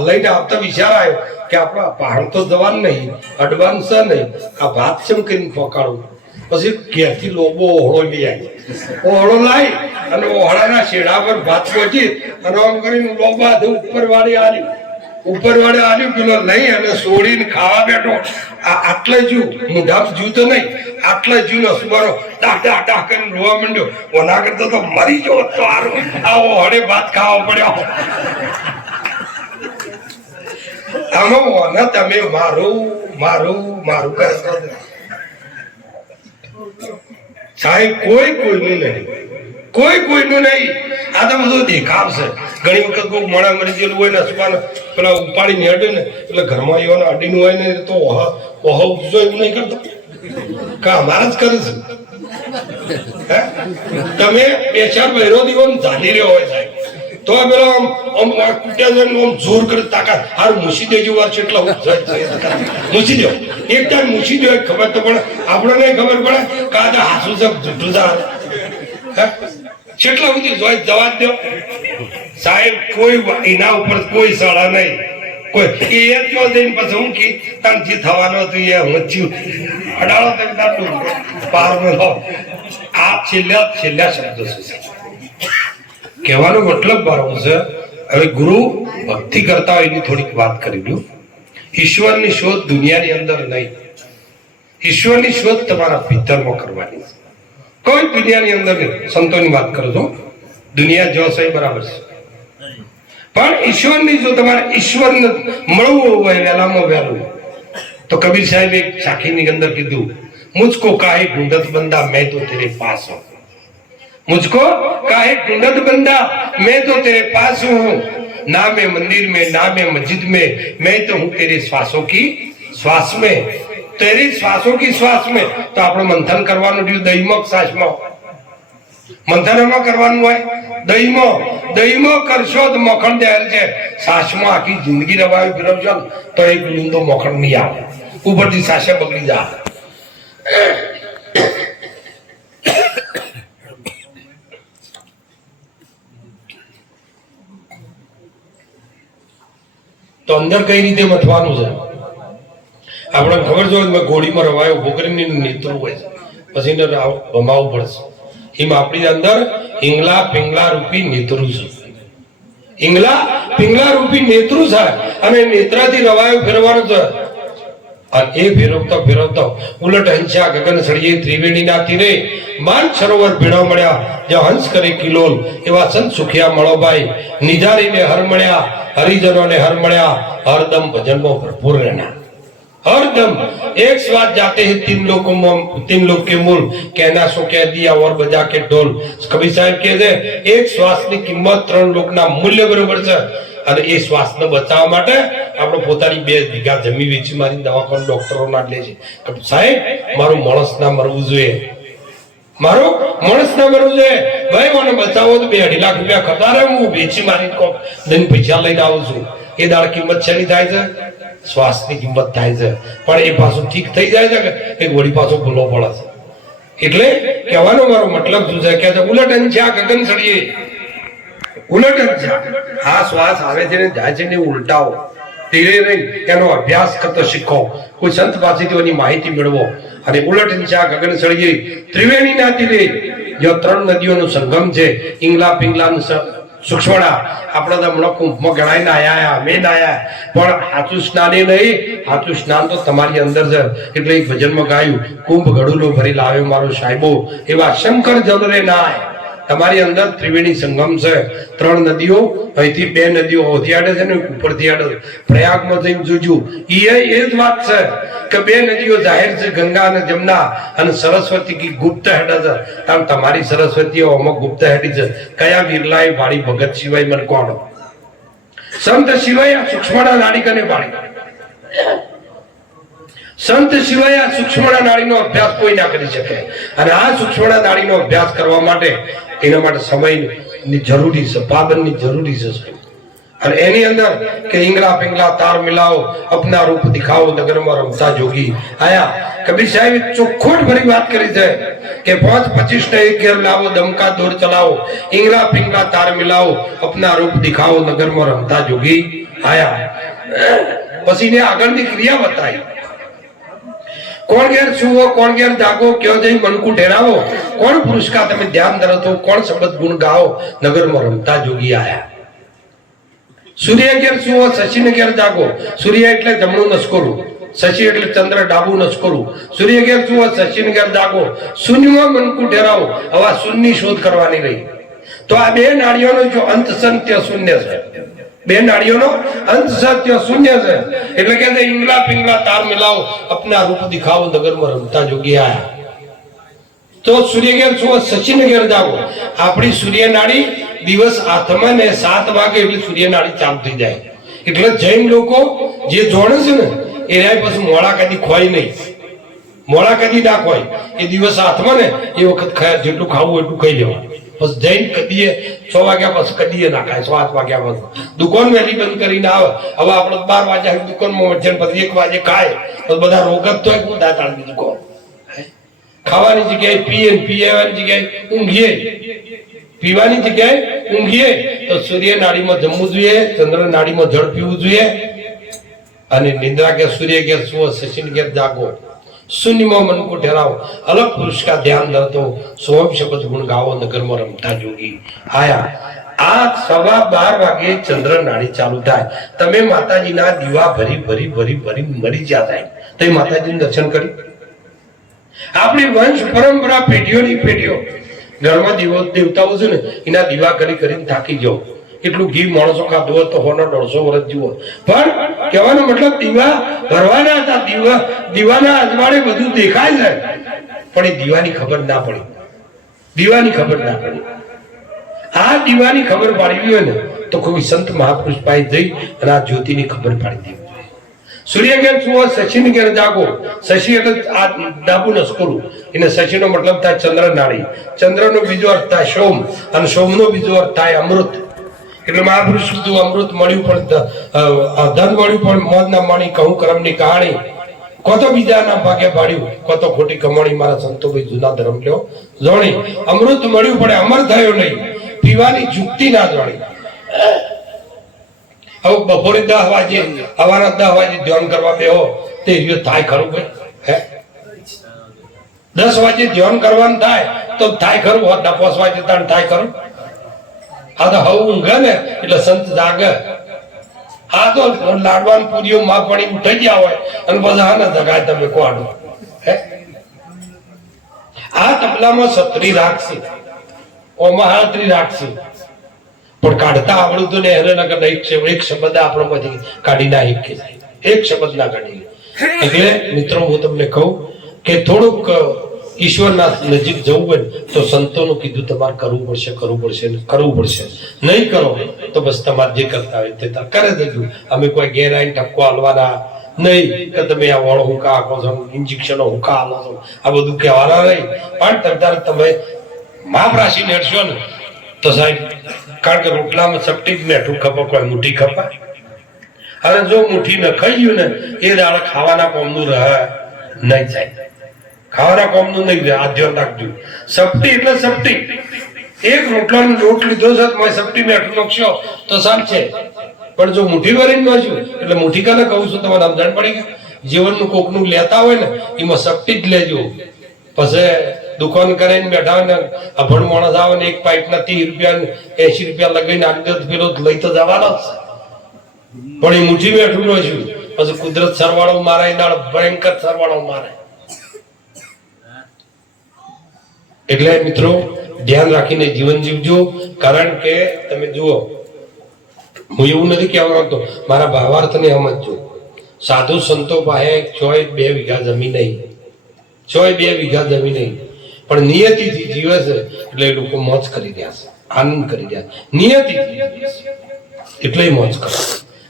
લઈને આવતા વિચાર આવ્યો કે આપણા પહાડ તો જવાનું નહીં, અડવાનું છે નહીં, આ ભાત ચમ કરીને પકાડું. પછી ઘેરથી લોબો ઓહળો લઈ આવી. ઓહળો લાવી અને ઓહળાના શેડા પર ભાત પહોંચી અને આમ કરીને લોબા ઉપરવાળી આલ્યું પેલો લઈ અને સોડીને ખાવા બેઠો. આટલે જુ મુઢામાં જુ તો નહીં, આટલે જુ ને સુવારો ડાટા ડા કરીને રોવા માંડ્યો. ઓના કરતા તો મરી ગયો તો હારું, આવો હળે ભાત ખાવા પડ્યો. આમાં ઓના તમે મારું મારું મારું કરશો સાહેબ. કોઈ કોઈનું નહીં, કોઈ કોઈનું નહીં. આ તો બધું દેખાવ છે. ઘણી વખત કોઈ મોડા મરી ગયેલું હોય ને સુવાને પેલા ઉપાડીને અડે ને એટલે ઘરમાં એવાને અડીનું હોય ને તો ઓહ ઉઠજો એવું નહીં કરતો કા અમારા જ કરે છે. તમે 2-4 બહેરો દીવો ઝાલી રહ્યો હોય સાહેબ તો પેલો આમ કુટ્યા જઈને આમ જોર કરે તાકાત હાર મૂસી દેજો વાર છે એટલે મૂસી દો. એક ટાઈમ મૂસી દો ખબર તો પડે, આપણે નહીં ખબર પડે કા તો હાસું છે જૂઠું છે કેટલા સુધી જોઈ જવા દો સાહેબ. કોઈ એના ઉપર કોઈ સળા નહીં, કોઈ એ જો જઈને પછી હું કી તાનથી થવાનું હતું એ વચ્યું અડાળો તમે પાર નો. આ છેલ્લા શબ્દો છે. કહેવાનો મતલબ બરાબર છે. હવે ગુરુ ભક્તિ કરતા હોય એની થોડીક વાત કરી દઉં. ઈશ્વરની શોધ દુનિયાની અંદર નહીં, ઈશ્વરની શોધ તમારા ભીતરમાં કરવાની છે. કોઈ દુનિયાની અંદર સંતોની વાત કરો છો, દુનિયા જો છે બરાબર છે, પણ ઈશ્વરની જો તમારે ઈશ્વરને મળવું હોય વહેલામાં વહેલું તો કબીર સાહેબ એક સાખીની અંદર કીધું मुझको काहे ढूंढत बंदा मैं तो तेरे पास हूं, मुझको काहे ढूंढत बंदा मैं तो तेरे पास हूं, ना मैं मंदिर में ना मैं मस्जिद में, मैं तो हूं तेरे श्वासों की श्वास में, तेरी श्वासों की श्वास में। तो આપણે મંથન કરવાનું રહ્યું દહીંમાં શ્વાસમાં, મંથન એમાં કરવાનું હોય દહીંમાં કરશો તો મખણ દહેલ છે, શ્વાસમાં આખી જિંદગી રવાવી ફેરવશો તો એક લીંદો મખણ નહીં આવે, ઉપરથી શ્વાસે બગડી જાય। તો અંદર કઈ રીતે મથવાનું છે આપણે ખબર છે, ઘોડીમાં રવાયો ઉભો કરીને નેતરું હોય છે, પછી ભમાવવું પડશે। એમ આપણી અંદર ઈંગલા પિંગલા રૂપી નેતરું છે, ઈંગલા પિંગલા રૂપી નેતરું છે, અને નેત્રાથી રવાયો ફેરવાનો છે। અને એ ફેરવતો ઉલટ હંસા ગગન સળીએ ત્રિવેણીના તીરે માન સરોવર ભેળો મળ્યા, જ્યાં હંસ કરે કિલોલ એવા સંત સુખિયા મળોભાઈ, નિધારીને હર મળ્યા, હરિજનોને હર મળ્યા, હરદમ ભજનમાં ભરપૂર રહેના। हरदम एक श्वास जाते हैं तीन लोग के मूल, कहना सो कह दिया और बजा के ढोल। कबीर साहब કહે છે એક શ્વાસની કિંમત 3 લોકના મૂલ્ય બરોબર છે, અને એ શ્વાસને બચાવવા માટે આપણે પોતાની 2 વીઘા જમીન વેચી મારી દવાખાના ડોક્ટરોના લે છે કે સાહેબ મારું માણસ ના મરવું જોઈએ, મારું માણસ ના મરવું જોઈએ, ભાઈ મને બચાવો તો 2.5 લાખ રૂપિયા ખર્ચા હું વેચી મારી કોક દન પૈસા લઈને આવું છું। એ દાળ કિંમત શેની થાય છે? શ્વાસની કિંમત થાય છે, પણ એ પાછું ઠીક થઈ જાય છે કે વળી પાછો ભૂલો પડે છે। એટલે કહેવાનો મારો મતલબ શું છે કે ઉલટન છે આ ગગન સળીએ, ઉલટન છે આ શ્વાસ આવે છે ને જાય છે ને ઉલટાવો, ધીરે નહીં એનો અભ્યાસ કરતો શીખો, કોઈ સંત પાસેથી એની માહિતી મેળવો। અને ઉલટન છે આ ગગન સળીએ ત્રિવેણીના તીરે જ્યાં 3 નદીઓનો સંગમ છે, ઈંગલા પિંગલાનું સુક્ષ્મણા આપણા તો હમણાં કુંભમાં ગણાઈને આયા મેં આયા, પણ હાથું સ્નાન એ નહીં, હાથું સ્નાન તો તમારી અંદર છે। એટલે એક ભજનમાં ગાયું કુંભ ગળુલો ભરી લાવ્યો મારો સાહેબો, એવા શંકર જનરે નાય। તમારી અંદર ત્રિવેણી સંગમ છે, 3 નદીઓ, અહીંથી 2 નદીઓ ઓથિયાડે છે ને ઉપરથી આડે પ્રયાગમાં જઈને જોજો, એ જ વાત છે કે 2 નદીઓ જાહેર છે, ગંગા અને જમના, અને સરસ્વતી કી ગુપ્ત હેડે છે। તાર તમારી સરસ્વતી ઓમાં ગુપ્ત હેડી છે, કયા વિરલાએ વાળી ભગત સિવાય મને કોણ સંત સિવાય આ સૂક્ષ્મણા નાડી કને વાળી, સંત સિવાય આ સૂક્ષ્મણા નાડીનો અભ્યાસ કોઈ ના કરી શકે। અને આ સૂક્ષ્મણા નાડીનો અભ્યાસ કરવા માટે એના માટે સમયની જરૂરી છે, પાબંદની જરૂરી છે। અને એની અંદર કે ઈંગલા પિંગલા તાર મિલાઓ, અપના રૂપ દિખાઓ, નગરમાં રમતા જોગી આયા। કબીર સાહેબ ચોખ્ખોટ ભરી વાત કરી છે કે 5-25 ને એક ઘેર લાવો, દમકા દોર ચલાવો, ઈંગલા પિંગલા તાર મિલાઓ, અપના રૂપ દિખાઓ, નગરમાં રમતા જોગી આયા। પછી ને આગળની ક્રિયા બતાવી, કોણ ઘેર સુવો, કોણ ઘેર જાગો, કયો જઈ મનકુ ઠેરાવો, કોણ પુરુષ કા તમે ધ્યાન ધરતો, કોણ શબ્દ ગુણ ગાઓ, નગરમાં રમતા જોગી આયા। સૂર્ય ઘેર સુવો, શશી ઘેર જાગો, સૂર્ય એટલે જમણું નસકોરું, શશી એટલે ચંદ્ર ડાબું નસકોરું, સૂર્ય ઘેર સુવો, શશી ઘેર જાગો, શૂન્યમાં મનકુ ઠેરાવો। હવે શૂન્ય શોધ કરવાની રહી। તો આ 2 નાડીઓનો જો અંત સત્ય શૂન્ય છે, 2 નાડીઓનો અંત સત્ય શૂન્ય છે, એટલે કે ઈંગલા પિંગલા તાર મિલાવો, અપના રૂપ દિખાવો, નગરમાં રમતા જોગી આયા। તો સૂર્ય ઘેર સુવો, શશી ઘેર જાગો, આપણી સૂર્ય નાડી દિવસ આઠમાં ને 7 વાગે એટલે સૂર્ય નાડી ચાલુ થઈ જાય। એટલે જૈન લોકો જે જોડે છે ને એ પછી મોડા કદી ખોય નહીં, મોડા કદી ના ખોય, એ દિવસ આઠમાં ને એ વખત જેટલું ખાવું એટલું ખાઈ લેવાનું। બસ જૈન કદીએ 6 વાગ્યા પછી કદીએ ના ખાય, 7 વાગ્યા પછી દુકાન વહેલી બંધ કરીને આવે। હવે આપણે 12 વાગ્યા દુકાનમાં વચ્ચે પછી 1 વાગે ખાય, પછી બધા રોગ જ તો હું દાતાળની દુકાન ખાવાની જગ્યાએ પીવાની જગ્યાએ ઊંઘીએ, પીવાની જગ્યાએ ઊંઘીએ। તો સૂર્ય નાડીમાં જમવું જોઈએ, ચંદ્ર નાડીમાં જળ પીવું જોઈએ, અને નિંદ્રા કે સૂર્ય ઘેર સુવો, શશી ઘેર જાગો, શૂન્યમાં મનકુ ઠેરાવો, અલગ પુરુષ કા ધ્યાન ધરતો, સોમ શબ્દ ગુણ ગાવો, નગરમાં રમતા જોગી આયા। આ 12:15 વાગે ચંદ્ર નાડી ચાલુ થાય, તમે માતાજીના દીવા ભરી ભરી ભરી ભરી મરી ગયા થાય તો એ માતાજીનું દર્શન કરી। આપણી વંશ પરંપરા પેઢીઓની પેઢીઓ ઘરમાં દેવતાઓ છે ને એના દીવા કરી કરીને થાકી જાઓ, એટલું ઘી માણસો ખાધું હોત તો 100-150 વર્ષ જુઓ. પણ કહેવાનો મતલબ દીવા ભરવાના હતા. દીવાના અજવાળે બધું દેખાય છે, પણ એ દીવાની ખબર ના પડી. દીવાની ખબર ના પડી. આ દીવાની ખબર પાડવી હોય ને તો કોઈ સંત મહાપુરુષ પાસે જઈ અને આ જ્યોતિની ખબર પાડી દેવી. સૂર્ય ઘેર સુવો, શશી ઘેર જાગો. શશી એટલે આ ડાબુ નસકોરું, એને શશી નો મતલબ થાય ચંદ્ર નાળી. ચંદ્ર નો બીજો અર્થ થાય સોમ, અને સોમ નો બીજો અર્થ થાય અમૃત. એટલે મહાપુરુષ કીધું અમૃત મળ્યું પણ ધન મળ્યું પણ મોજ ના માણી, કહું કરમની કહાણી. કો તો બીજાના ભાગે પાડ્યું, કો તો ખોટી કમાણી. મારા સંતો ભાઈ જૂના ધર્મ લ્યો જોણી. અમૃત મળ્યું પણ અમર થયો નહીં, પીવાની જુક્તિ ના જોણી. હવે બપોરે 10 વાગે, સવારના 10 વાગે ધ્યાન કરવા બેહો તે થાય ખરું ભાઈ? હે 10 વાગે ધ્યાન કરવાનું થાય તો થાય ખરું? 5 વાગે થાય ખરું? આ તો હવે ઊંઘે ને એટલે સંત જાગે. આ તો લાડવાન પૂરીઓ માં પડી ઉઠી ગયા હોય અને બધા હા ને જગાય તમે કોણ? હે આ તબલામાં સત્રી રાખશે, ઓમાં હાત્રી રાખશે, પણ કાઢતા આવડું તો ને હેરેનગર એક શબ્દ આપણો માંથી કાઢી ના એક શબ્દ ના કાઢી. એટલે મિત્રો હું તમને કહું કે થોડુંક ઈશ્વરના નજીક જવું હોય તો સંતોનું કીધું તમારે કરવું પડશે. નહીં કરો તો બસ તમારે જે કરતા હોય તે કરે દેજો. અમે કોઈ ઘેર આવીને ટપકો હાલવાના નહીં કે તમે આ વળો હુંકા આપો છો, ઇન્જેક્શનો હુંકા હાલો છો, આ બધું કહેવાના નહીં. પણ ત્યારે તમે માપ રાશિને હેડશો ને તો સાહેબ, કારણ કે રોટલામાં ચપટી જ મેઠું ખપે, કોઈ મુઠ્ઠી ખપાય. અને જો મુઠ્ઠી ન ખાઈ ગયું ને એ દાડે ખાવાના કોમનું રહે નહીં જાય. ખાવાના કોમનું નહીં રહે, આ ધ્યાન રાખજો. સપટી એટલે સપટી. એક રોટલાનો લોટ લીધો છે તો સપટી મેઠું નોખશો તો ચાલશે. પણ જો મુઠ્ઠી ભરીને નોખ્યું એટલે મુઠ્ઠી કાને કહું છું તમને સમજણ પડી ગઈ? જીવનનું કોકનું લેતા હોય ને એમાં સપટી જ લેજો. પછી દુકાન કરીને બેઠા હોય ને અભણ માણસ આવે ને એક પાઇપ ના 30 રૂપિયા 80 રૂપિયા લગાવીને આગળ પેલો લઈ તો જવાનો જ. પણ એ મુઠ્ઠી બેઠું ન છું પછી કુદરત સરવાળો મારે, એના ભયંકર સરવાળો મારે. એટલે મિત્રો ધ્યાન રાખીને જીવન જીવજો. કારણ કે તમે જુઓ, હું એવું નથી કહેવા માંગતો, મારા ભાવાર્થને સમજજો. સાધુ સંતો પાસે 2 વીઘા જમીન નહીં, 2 વીઘા જમીન નહીં, પણ નિયતિથી જીવે છે એટલે એ લોકો મોજ કરી રહ્યા છે, આનંદ કરી રહ્યા છે. નિયતિથી એટલે મોજ કરે.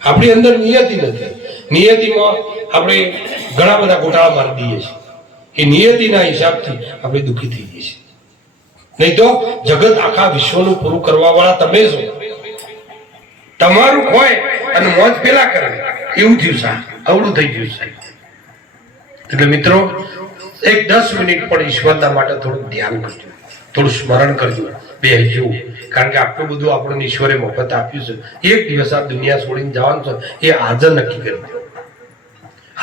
આપણી અંદર નિયતિ નથી. નિયતિમાં આપણે ઘણા બધા ગોટાળા મારી દઈએ છીએ કે નિયતિના હિસાબથી આપણે દુઃખી થઈ જઈએ છીએ. નહીં તો જગત આખા વિશ્વનું પૂરું કરવા વાળા તમે છો. તમારું હોય અને મોજ પેલા કરે એવું થયું સાહેબ, અવળું થઈ ગયું સાહેબ. એટલે મિત્રો એક 10 મિનિટ પણ ઈશ્વરના માટે થોડું ધ્યાન કરજો, થોડું સ્મરણ કરજો, બેસજો. કારણ કે આટલું બધું આપણને ઈશ્વરે મફત આપ્યું છે. એક દિવસ આ દુનિયા છોડીને જવાનું છે, એ આજે નક્કી કરી દો.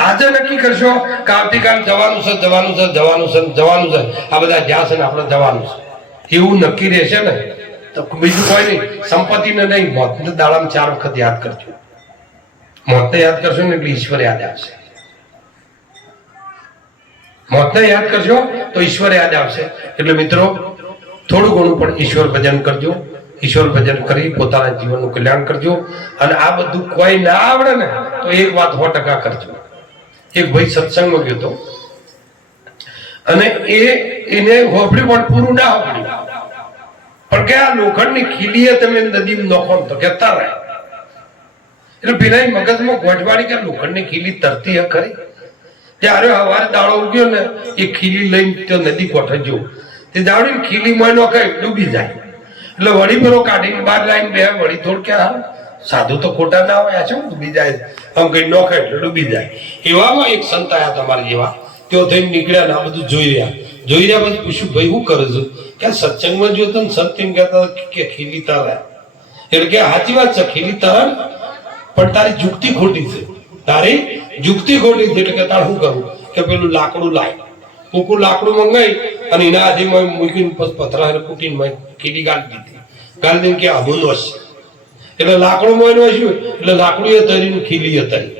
આજે નક્કી કરશો કે આવતીકાલ જવાનું છે. આ બધા જ્યાં છે ને આપણે જવાનું છે એવું નક્કી રહેશે ને તો બીજું કોઈ નહીં, સંપત્તિને નહીં, મોતને દાડામાં 4 વખત યાદ કરજો. મોતને યાદ કરશો ને એટલે ઈશ્વર યાદ આવશે. મોતને યાદ કરશો તો ઈશ્વર યાદ આવશે. એટલે મિત્રો થોડું ઘણું પણ ઈશ્વર ભજન કરજો. ઈશ્વર ભજન કરી પોતાના જીવનનું કલ્યાણ કરજો. અને આ બધું કોઈ ના આવડે ને તો એક વાત 100% કરજો. એક ભાઈ સત્સંગમાં ગયો હતો અને એને હોપડ્યું પણ પૂરું ના હોપડ્યું, પણ કે આ લોખંડની ખીલીએ તમે નદીમાં નોખો તો કેતા રહે. એટલે પેલા મગજમાં ગોઠવાડી કે લોખંડની ખીલી તરતી ખરી. ત્યારે સવારે દાડો ઉગ્યો ને એ ખીલી લઈને તો નદી કોઠે ગયો. તે દાવડીને ખીલી માં નોખે ડૂબી જાય. એટલે વળી પેલો કાઢીને બહાર લાવીને બે વળી થોડ કે સાધુ તો ખોટા ના હોય, આ શું ડૂબી જાય? આમ કઈ નોખે એટલે ડૂબી જાય. એવામાં એક સંત આયા તમારા જેવા, તેઓ થઈને નીકળ્યા ને આ બધું જોઈ રહ્યા પછી પૂછ્યું, ભાઈ શું કરે છે? કે સત્સંગમાં જોતો ને સંત એમ કહેતા કે ખીલી તારા. એટલે કે સાચી વાત છે, ખીલી તારા, પણ તારી જુક્તિ ખોટી છે. તારી જુક્તિ ખોટી છે. એટલે કે તારે શું કરવું કે પેલું લાકડું લાય, કુકું લાકડું મંગાવી અને એના હાથીમાં મૂકીને પથરા કૂટીને ખીલી ગાળી દીધી. ગાળી દઈને કે આવું નોશ. એટલે લાકડું માં નોશ્યું એટલે લાકડું એ તર્યું, ખીલી એ તરી.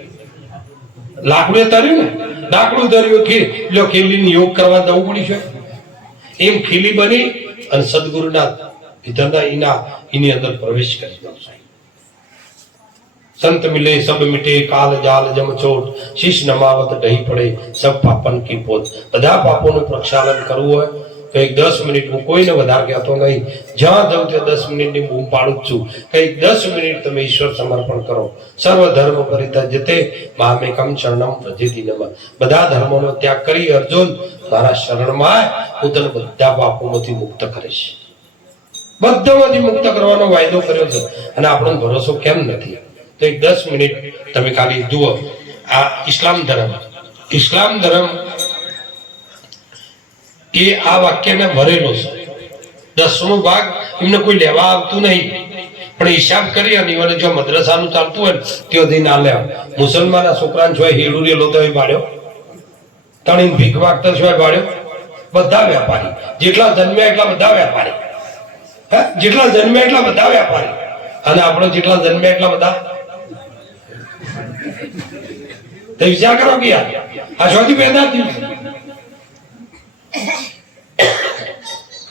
લાકડું એ તર્યું ને, લાકડું તર્યું એટલે ખીલીને યોગ કરવા જવું પડી છે. એમ ખીલી બની અને સદગુરુના ભીતરના એની અંદર પ્રવેશ કરી દો સાહેબ। संत मिले सब मिटे काल जाल जम चोट शीश नमावत ढही पड़े सब पापन की पोत। બધા પાપોનું પ્રક્ષાલન કરવું હોય તો એક 10 મિનિટ હું કોઈને વધારે કહેતો નહીં, જ્યાં જાઉં ત્યાં 10 મિનિટની બૂમ પાડું જ છું કે 10 મિનિટ તમે ઈશ્વર સમર્પણ કરો। સર્વ ધર્મ પરિત્યજ્યતે મામેકમ શરણમ વ્રજેતિ નમઃ। બધા ધર્મોનો ત્યાગ કરી અર્જુન મારા શરણમાં હું તને બધા પાપોમાંથી મુક્ત કરીશ। બધામાંથી મુક્ત કરવાનો વાયદો કર્યો છે અને આપણો ભરોસો કેમ નથી? તો એક 10 મિનિટ તમે ખાલી જુઓ। આ ઇસ્લામ ધર્મ એ આ વાક્યને ભરેલો છે। 10મો ભાગ એમને કોઈ લેવા આવતું નહીં, પણ હિસાબ કરી અને એને જો મદ્રસાનું ચાલતું હોય ત્યાંથી ના લેવા। મુસલમાનના છોકરાને જોઈ હેડું રેલો તો ભાડ્યો, તણીને ભીખ માગતા જોઈ ભાડ્યો। બધા વેપારી જેટલા જન્મ્યા એટલા બધા વેપારી, જેટલા જન્મ્યા એટલા બધા વેપારી, અને આપણે જેટલા જન્મ્યા એટલા બધા તો વિચાર કરો કે યાર આ શોથી પેદા થયું।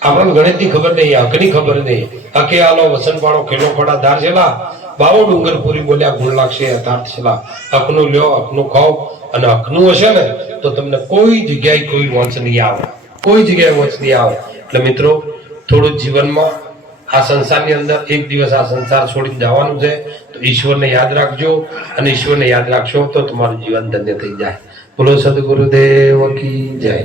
આપણને ગણિત ની ખબર નહીં, હકની ખબર નહીં। હકે આલો વસનપાળો ખેલો ખોડા ધાર છેલા બાવો ડુંગર પૂરી બોલ્યા ગુણ લાગશે યથાર્થ છેલા। હકનું લ્યો, હકનું ખાઓ, અને હકનું હશે ને તો તમને કોઈ જગ્યાએ કોઈ વંશ નહીં આવે, કોઈ જગ્યાએ વંશ નહીં આવે। એટલે મિત્રો થોડું જીવનમાં આ સંસારની અંદર એક દિવસ આ સંસાર છોડીને જવાનું છે, તો ઈશ્વરને યાદ રાખજો, અને ઈશ્વરને યાદ રાખશો તો તમારું જીવન ધન્ય થઈ જાય। બોલો સદગુરુદેવ કી જય।